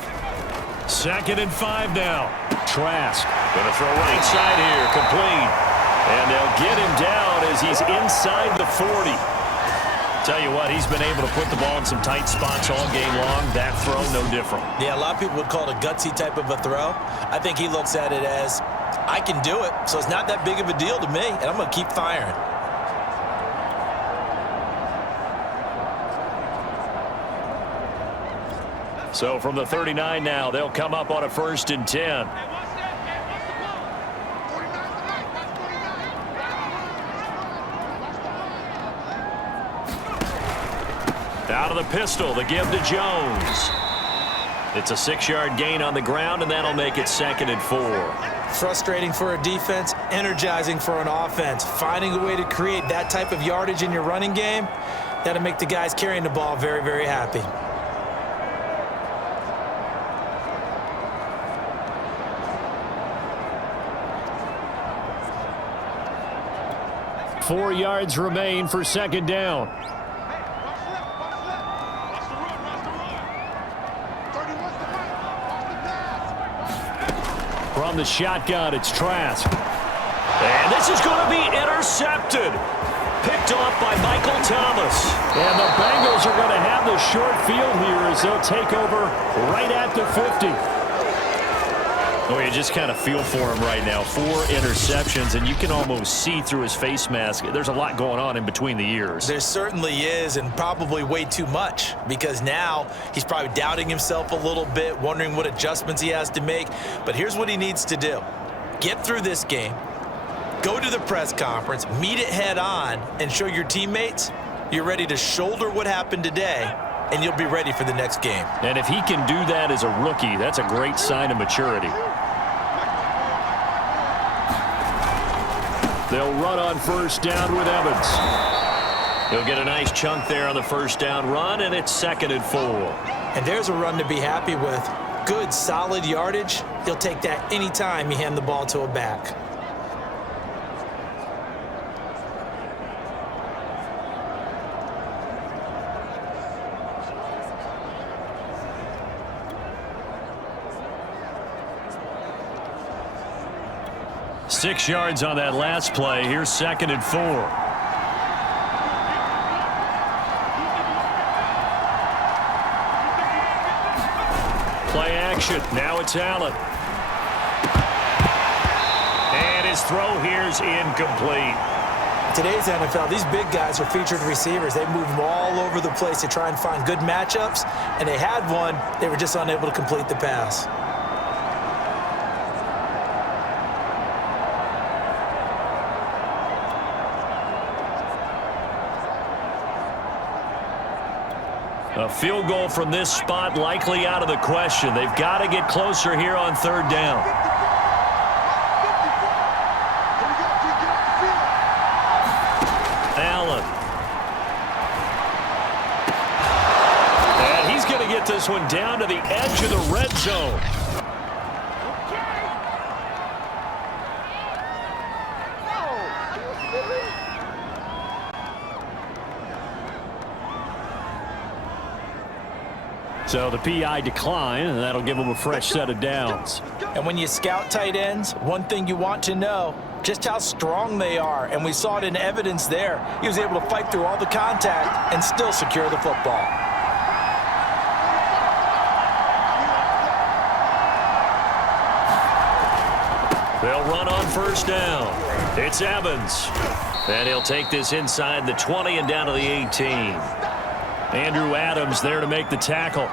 2nd and 5 now. Trask. Going to throw right side here, complete. And they'll get him down as he's inside the 40. Tell you what, he's been able to put the ball in some tight spots all game long. That throw, no different. Yeah, a lot of people would call it a gutsy type of a throw. I think he looks at it as, I can do it, so it's not that big of a deal to me, and I'm going to keep firing. So from the 39 now, they'll come up on a 1st and 10. Out of the pistol, the give to Jones. It's a 6-yard gain on the ground, and that'll make it 2nd and 4. Frustrating for a defense, energizing for an offense. Finding a way to create that type of yardage in your running game, that'll make the guys carrying the ball very, very happy. Four yards remain for 2nd down. From the shotgun, it's Trask. And this is going to be intercepted. Picked off by Michael Thomas. And the Bengals are going to have the short field here as they'll take over right at the 50. Oh, you just kind of feel for him right now. 4 interceptions, and you can almost see through his face mask. There's a lot going on in between the ears. There certainly is, and probably way too much, because now he's probably doubting himself a little bit, wondering what adjustments he has to make. But here's what he needs to do. Get through this game, go to the press conference, meet it head on, and show your teammates you're ready to shoulder what happened today, and you'll be ready for the next game. And if he can do that as a rookie, that's a great sign of maturity. They'll run on 1st down with Evans. He'll get a nice chunk there on the 1st down run, and it's 2nd and 4. And there's a run to be happy with. Good, solid yardage. He'll take that anytime you hand the ball to a back. Six yards on that last play. Here's 2nd and 4. Play action. Now it's Allen. And his throw here's incomplete. Today's NFL, these big guys are featured receivers. They move them all over the place to try and find good matchups, and they had one. They were just unable to complete the pass. A field goal from this spot likely out of the question. They've got to get closer here on 3rd down. Allen. this one down to the edge of the red zone. So the PI decline, and that'll give them a fresh set of downs. And when you scout tight ends, one thing you want to know, just how strong they are. And we saw it in evidence there. He was able to fight through all the contact and still secure the football. They'll run on first down. It's Evans. And he'll take this inside the 20 and down to the 18. Andrew Adams there to make the tackle.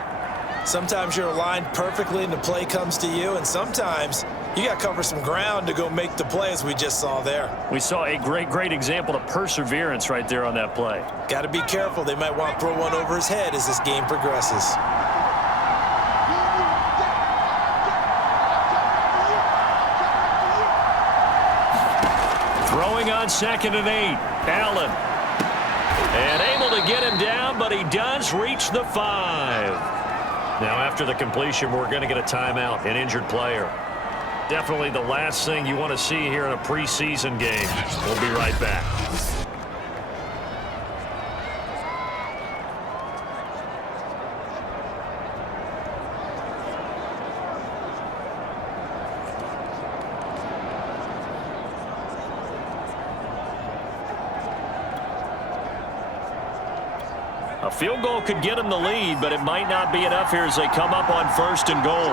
Sometimes you're aligned perfectly and the play comes to you, and sometimes you got to cover some ground to go make the play, as we just saw there. We saw a great example of perseverance right there on that play. Got to be careful. They might want to throw one over his head as this game progresses. Throwing on 2nd and 8. Allen. And able to get him down, but he does reach the 5. Now, after the completion, we're going to get a timeout, an injured player. Definitely the last thing you want to see here in a preseason game. We'll be right back. A field goal could get them the lead, but it might not be enough here as they come up on 1st and goal.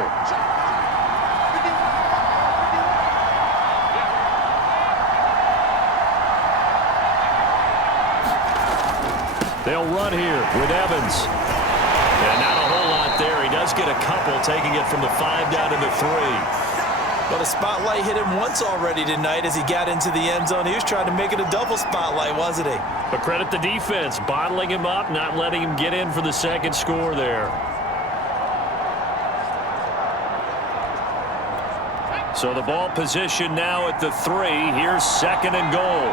They'll run here with Evans. And not a whole lot there. He does get a couple, taking it from the 5 down to the 3. Well, the spotlight hit him once already tonight as he got into the end zone. He was trying to make it a double spotlight, wasn't he? But credit the defense, bottling him up, not letting him get in for the second score there. So the ball position now at the 3. Here's 2nd and goal.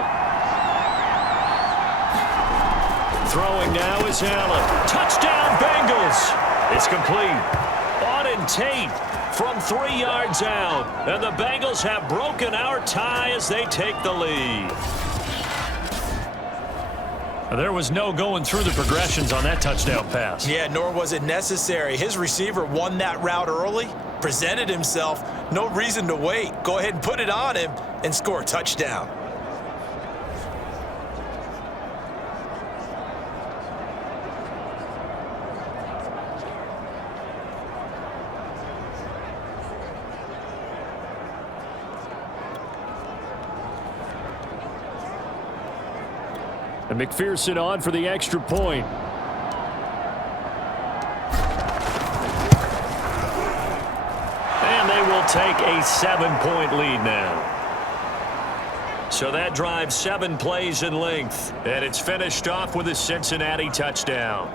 Throwing now is Allen. Touchdown, Bengals. It's complete. Auden Tate from 3 yards out. And the Bengals have broken our tie as they take the lead. There was no going through the progressions on that touchdown pass. Yeah, nor was it necessary. His receiver won that route early, presented himself. No reason to wait. Go ahead and put it on him and score a touchdown. And McPherson on for the extra point. And they will take a 7-point lead now. So that drives 7 plays in length. And it's finished off with a Cincinnati touchdown.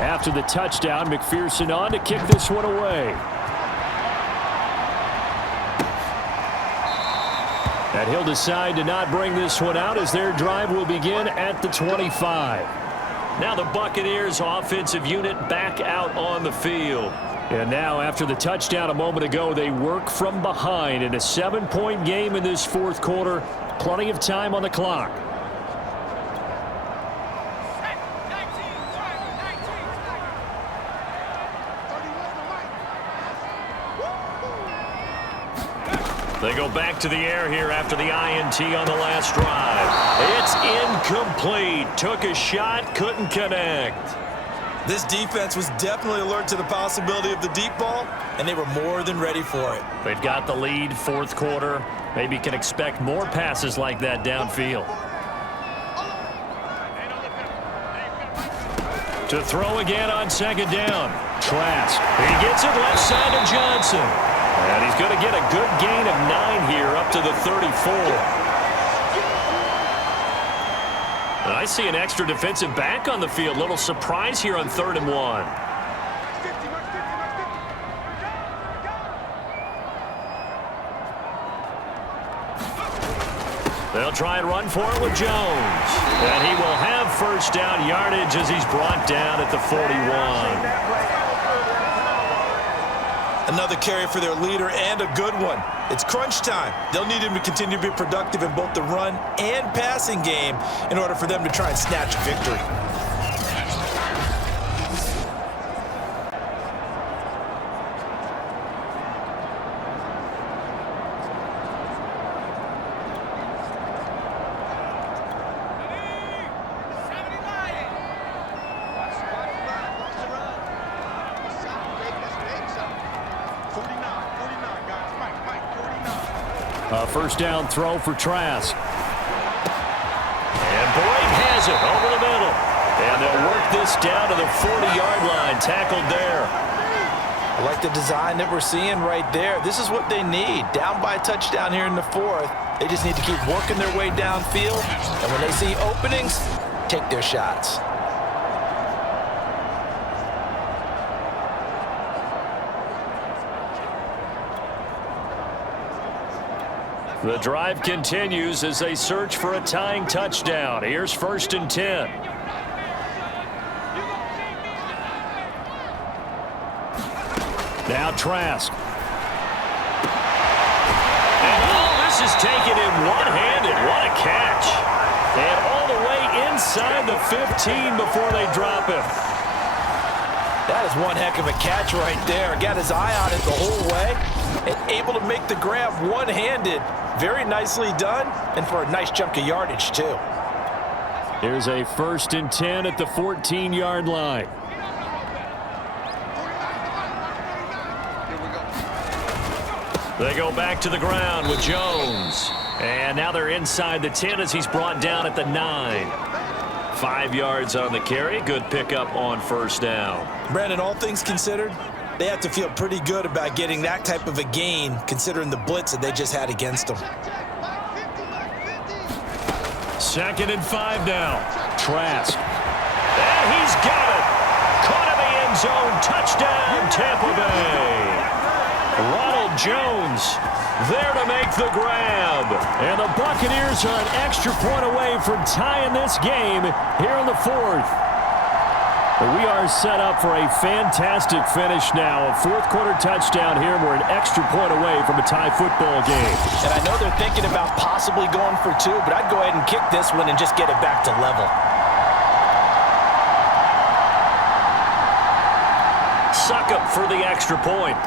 After the touchdown, McPherson on to kick this one away. And he'll decide to not bring this one out as their drive will begin at the 25. Now the Buccaneers offensive unit back out on the field. And now after the touchdown a moment ago, they work from behind in a 7-point game in this fourth quarter. Plenty of time on the clock. They go back to the air here after the INT on the last drive. It's incomplete. Took a shot, couldn't connect. This defense was definitely alert to the possibility of the deep ball, and they were more than ready for it. They've got the lead, fourth quarter. Maybe can expect more passes like that downfield. To throw again on second down. Trask. He gets it left side to Johnson. And he's going to get a good gain of 9 here up to the 34. I see an extra defensive back on the field. Little surprise here on 3rd and 1. They'll try and run for it with Jones. And he will have first down yardage as he's brought down at the 41. Another carry for their leader and a good one. It's crunch time. They'll need him to continue to be productive in both the run and passing game in order for them to try and snatch victory. First down throw for Trask. And Boyd has it over the middle. And they'll work this down to the 40-yard line. Tackled there. I like the design that we're seeing right there. This is what they need. Down by a touchdown here in the 4th. They just need to keep working their way downfield. And when they see openings, take their shots. The drive continues as they search for a tying touchdown. Here's 1st and 10. Now Trask. And this is taken in one-handed. What a catch. And all the way inside the 15 before they drop him. That is one heck of a catch right there. Got his eye on it the whole way. And able to make the grab one-handed. Very nicely done, and for a nice chunk of yardage, too. Here's a 1st and 10 at the 14-yard line. They go back to the ground with Jones. And now they're inside the 10 as he's brought down at the 9. 5 yards on the carry. Good pickup on first down. Brandon, all things considered, they have to feel pretty good about getting that type of a gain, considering the blitz that they just had against them. 2nd and 5 now. Trask. And he's got it. Caught in the end zone. Touchdown, Tampa Bay. Ronald Jones there to make the grab. And the Buccaneers are an extra point away from tying this game here in the 4th. We are set up for a fantastic finish now. A 4th quarter touchdown here. We're an extra point away from a tie football game. And I know they're thinking about possibly going for 2, but I'd go ahead and kick this one and just get it back to level. Suck up for the extra point.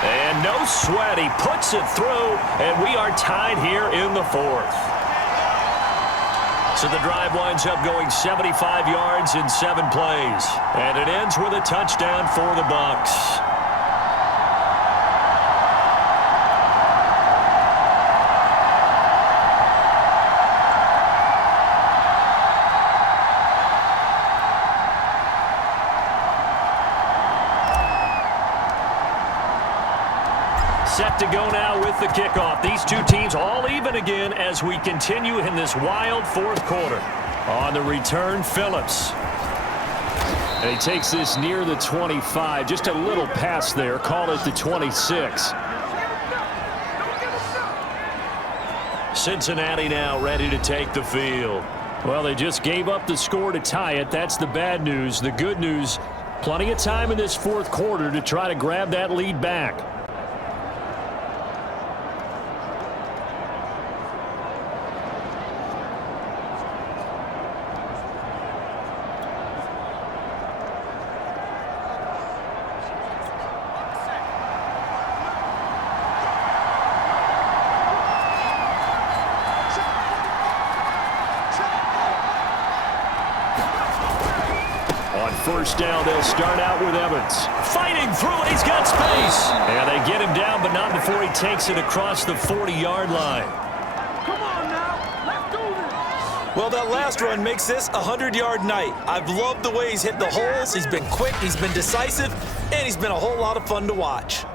And no sweat. He puts it through, and we are tied here in the 4th. So the drive winds up going 75 yards in 7 plays. And it ends with a touchdown for the Bucs. Set to go now with the kickoff. These two teams all even again as we continue in this wild fourth quarter. On the return, Phillips. And he takes this near the 25. Just a little pass there. Call it the 26. Cincinnati now ready to take the field. Well, they just gave up the score to tie it. That's the bad news. The good news, plenty of time in this fourth quarter to try to grab that lead back. First down, they'll start out with Evans. Fighting through it, he's got space. And they get him down, but not before he takes it across the 40-yard line. Come on now, let's do this. Well, that last run makes this a 100-yard night. I've loved the way he's hit the holes. He's been quick, he's been decisive, and he's been a whole lot of fun to watch.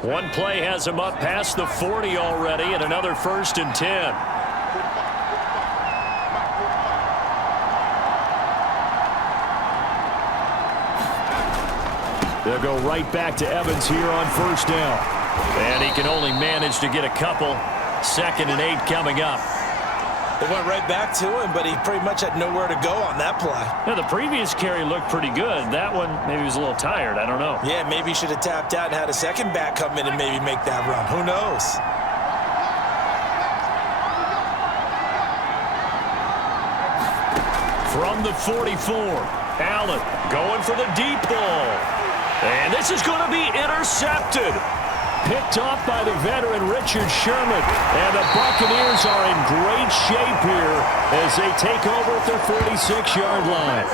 One play has him up past the 40 already, and another 1st and 10. They'll go right back to Evans here on 1st down. And he can only manage to get a couple. 2nd and 8 coming up. They went right back to him, but he pretty much had nowhere to go on that play. Yeah, the previous carry looked pretty good. That one, maybe he was a little tired. I don't know. Yeah, maybe he should have tapped out and had a second back come in and maybe make that run. Who knows? From the 44, Allen going for the deep ball. And this is going to be intercepted. Picked off by the veteran Richard Sherman. And the Buccaneers are in great shape here as they take over at their 46-yard line.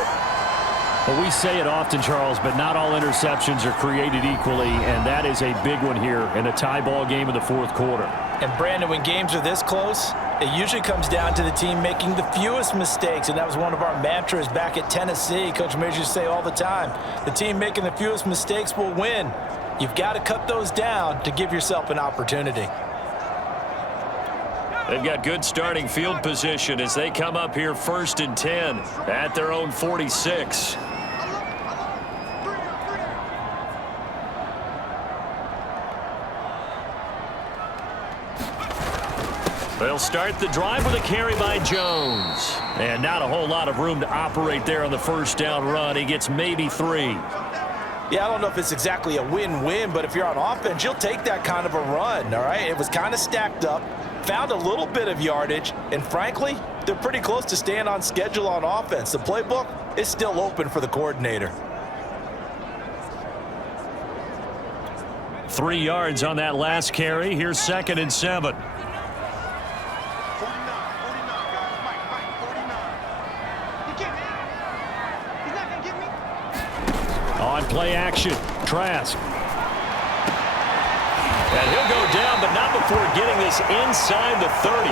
Well, we say it often, Charles, but not all interceptions are created equally, and that is a big one here in a tie ball game in the fourth quarter. And, Brandon, when games are this close, it usually comes down to the team making the fewest mistakes, and that was one of our mantras back at Tennessee. Coach Major used to say all the time, the team making the fewest mistakes will win. You've got to cut those down to give yourself an opportunity. They've got good starting field position as they come up here 1st and 10 at their own 46. They'll start the drive with a carry by Jones. And not a whole lot of room to operate there on the 1st down run. He gets maybe 3. Yeah, I don't know if it's exactly a win-win, but if you're on offense, you'll take that kind of a run, all right? It was kind of stacked up, found a little bit of yardage, and frankly, they're pretty close to staying on schedule on offense. The playbook is still open for the coordinator. 3 yards on that last carry. Here's 2nd and 7. On play action, Trask. And he'll go down, but not before getting this inside the 30.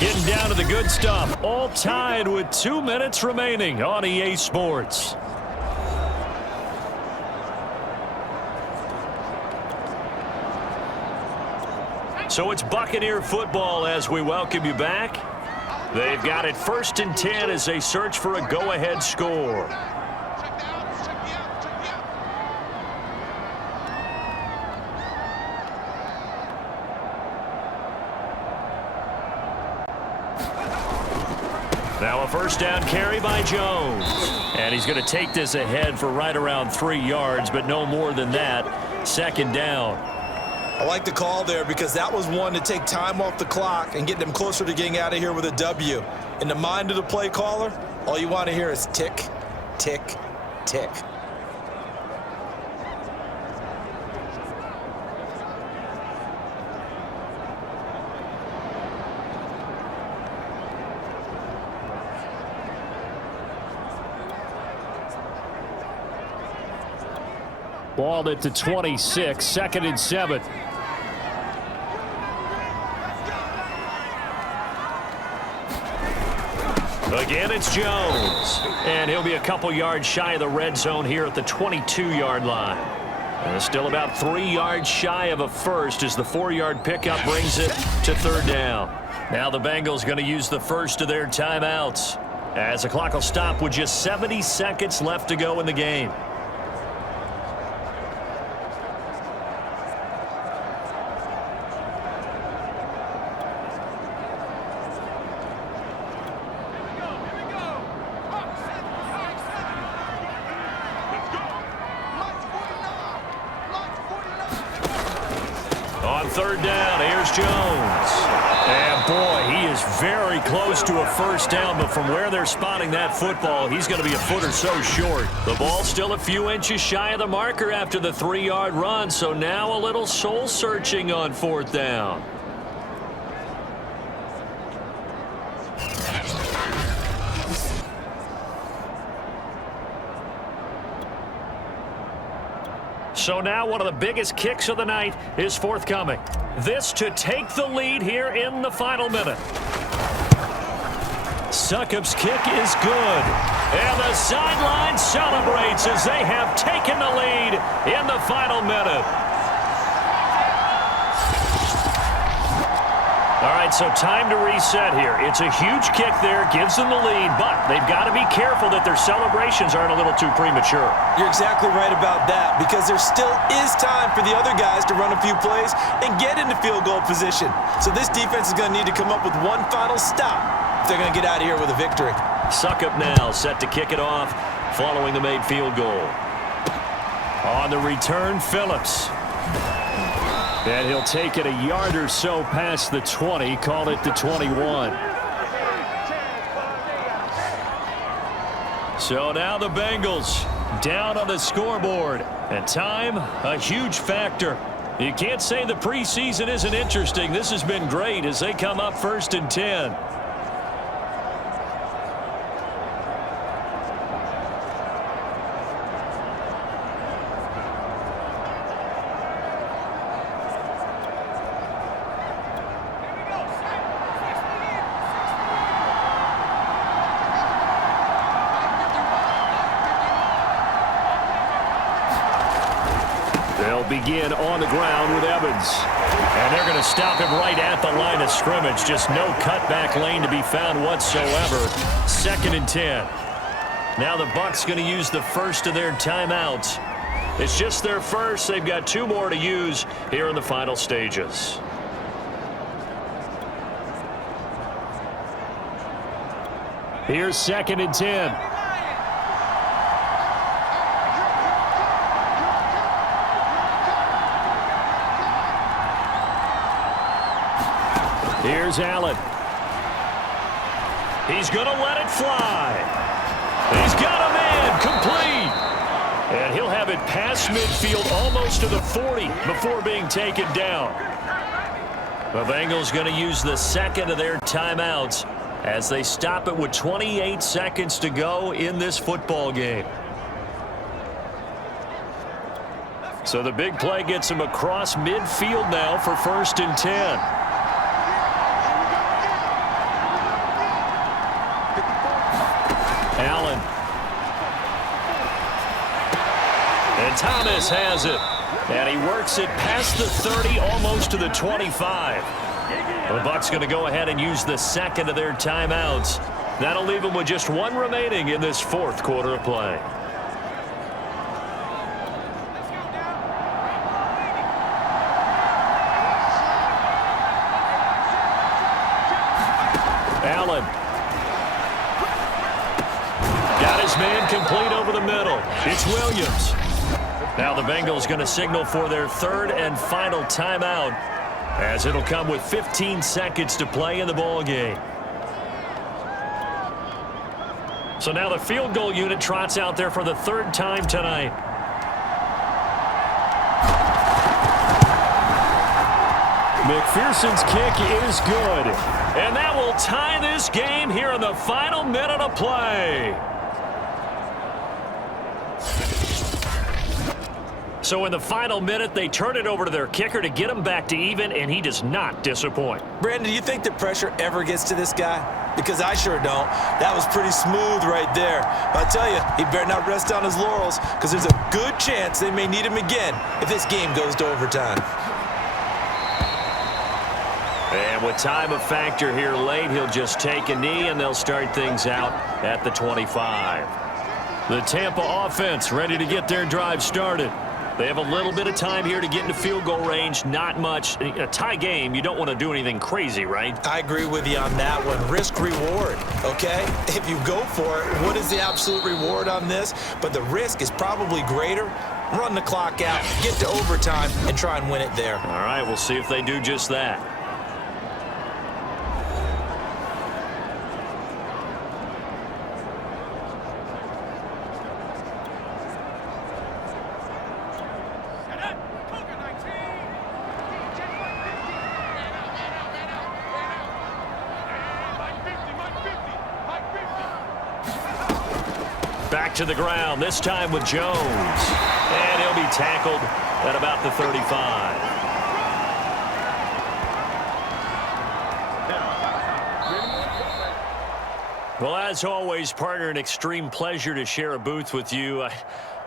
Getting down to the good stuff. All tied with 2 minutes remaining on EA Sports. So it's Buccaneer football as we welcome you back. They've got it 1st and 10 as they search for a go-ahead score. Now a 1st first down carry by Jones. And he's going to take this ahead for right around 3 yards, but no more than that. Second down. I like the call there because that was one to take time off the clock and get them closer to getting out of here with a W. In the mind of the play caller, all you want to hear is tick, tick, tick. Ball at the 26, 2nd and 7. Again, it's Jones. And he'll be a couple yards shy of the red zone here at the 22-yard line. And still about 3 yards shy of a first as the 4-yard pickup brings it to 3rd down. Now the Bengals going to use the first of their timeouts as the clock will stop with just 70 seconds left to go in the game. On 3rd down, here's Jones. And boy, he is very close to a first down, but from where they're spotting that football, he's going to be a foot or so short. The ball's still a few inches shy of the marker after the 3-yard run, so now a little soul-searching on 4th down. So now one of the biggest kicks of the night is forthcoming. This to take the lead here in the final minute. Succop's kick is good. And the sideline celebrates as they have taken the lead in the final minute. All right, so time to reset here. It's a huge kick there, gives them the lead, but they've got to be careful that their celebrations aren't a little too premature. You're exactly right about that because there still is time for the other guys to run a few plays and get into field goal position. So this defense is going to need to come up with one final stop if they're going to get out of here with a victory. Succop now set to kick it off following the made field goal. On the return, Phillips. And he'll take it a yard or so past the 20, call it the 21. So now the Bengals down on the scoreboard. And time, a huge factor. You can't say the preseason isn't interesting. This has been great as they come up 1st and 10. They'll begin on the ground with Evans. And they're going to stop him right at the line of scrimmage. Just no cutback lane to be found whatsoever. 2nd and 10. Now the Bucs going to use the first of their timeouts. It's just their first. They've got 2 more to use here in the final stages. Here's 2nd and 10. Here's Allen. He's going to let it fly. He's got a man complete. And he'll have it past midfield almost to the 40 before being taken down. The Bengals going to use the second of their timeouts as they stop it with 28 seconds to go in this football game. So the big play gets him across midfield now for 1st and 10. Allen. And Thomas has it. And he works it past the 30, almost to the 25. The Bucs going to go ahead and use the second of their timeouts. That'll leave them with just 1 remaining in this 4th quarter of play. Allen. It's Williams. Now the Bengals going to signal for their third and final timeout, as it'll come with 15 seconds to play in the ball game. So now the field goal unit trots out there for the third time tonight. McPherson's kick is good. And that will tie this game here in the final minute of play. So in the final minute, they turn it over to their kicker to get him back to even, and he does not disappoint. Brandon, do you think the pressure ever gets to this guy? Because I sure don't. That was pretty smooth right there. But I tell you, he better not rest on his laurels, because there's a good chance they may need him again if this game goes to overtime. And with time a factor here late, he'll just take a knee, and they'll start things out at the 25. The Tampa offense ready to get their drive started. They have a little bit of time here to get into field goal range, not much. A tie game, you don't want to do anything crazy, right? I agree with you on that one. Risk-reward, okay? If you go for it, what is the absolute reward on this? But the risk is probably greater. Run the clock out, get to overtime, and try and win it there. All right, we'll see if they do just that. Back to the ground, this time with Jones. And he'll be tackled at about the 35. Well, as always, partner, an extreme pleasure to share a booth with you.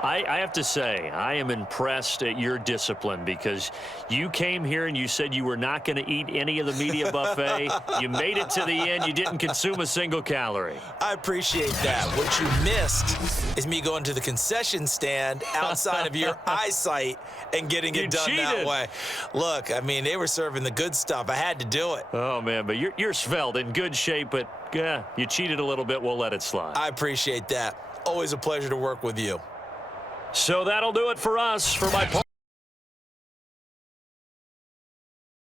I have to say, I am impressed at your discipline, because you came here and you said you were not going to eat any of the media buffet. You made it to the end. You didn't consume a single calorie. I appreciate that. What you missed is me going to the concession stand outside of your eyesight and getting it done that way. Look, I mean, they were serving the good stuff. I had to do it. Oh, man, but you're svelte, in good shape, but yeah, you cheated a little bit. We'll let it slide. I appreciate that. Always a pleasure to work with you. So that'll do it for us. For my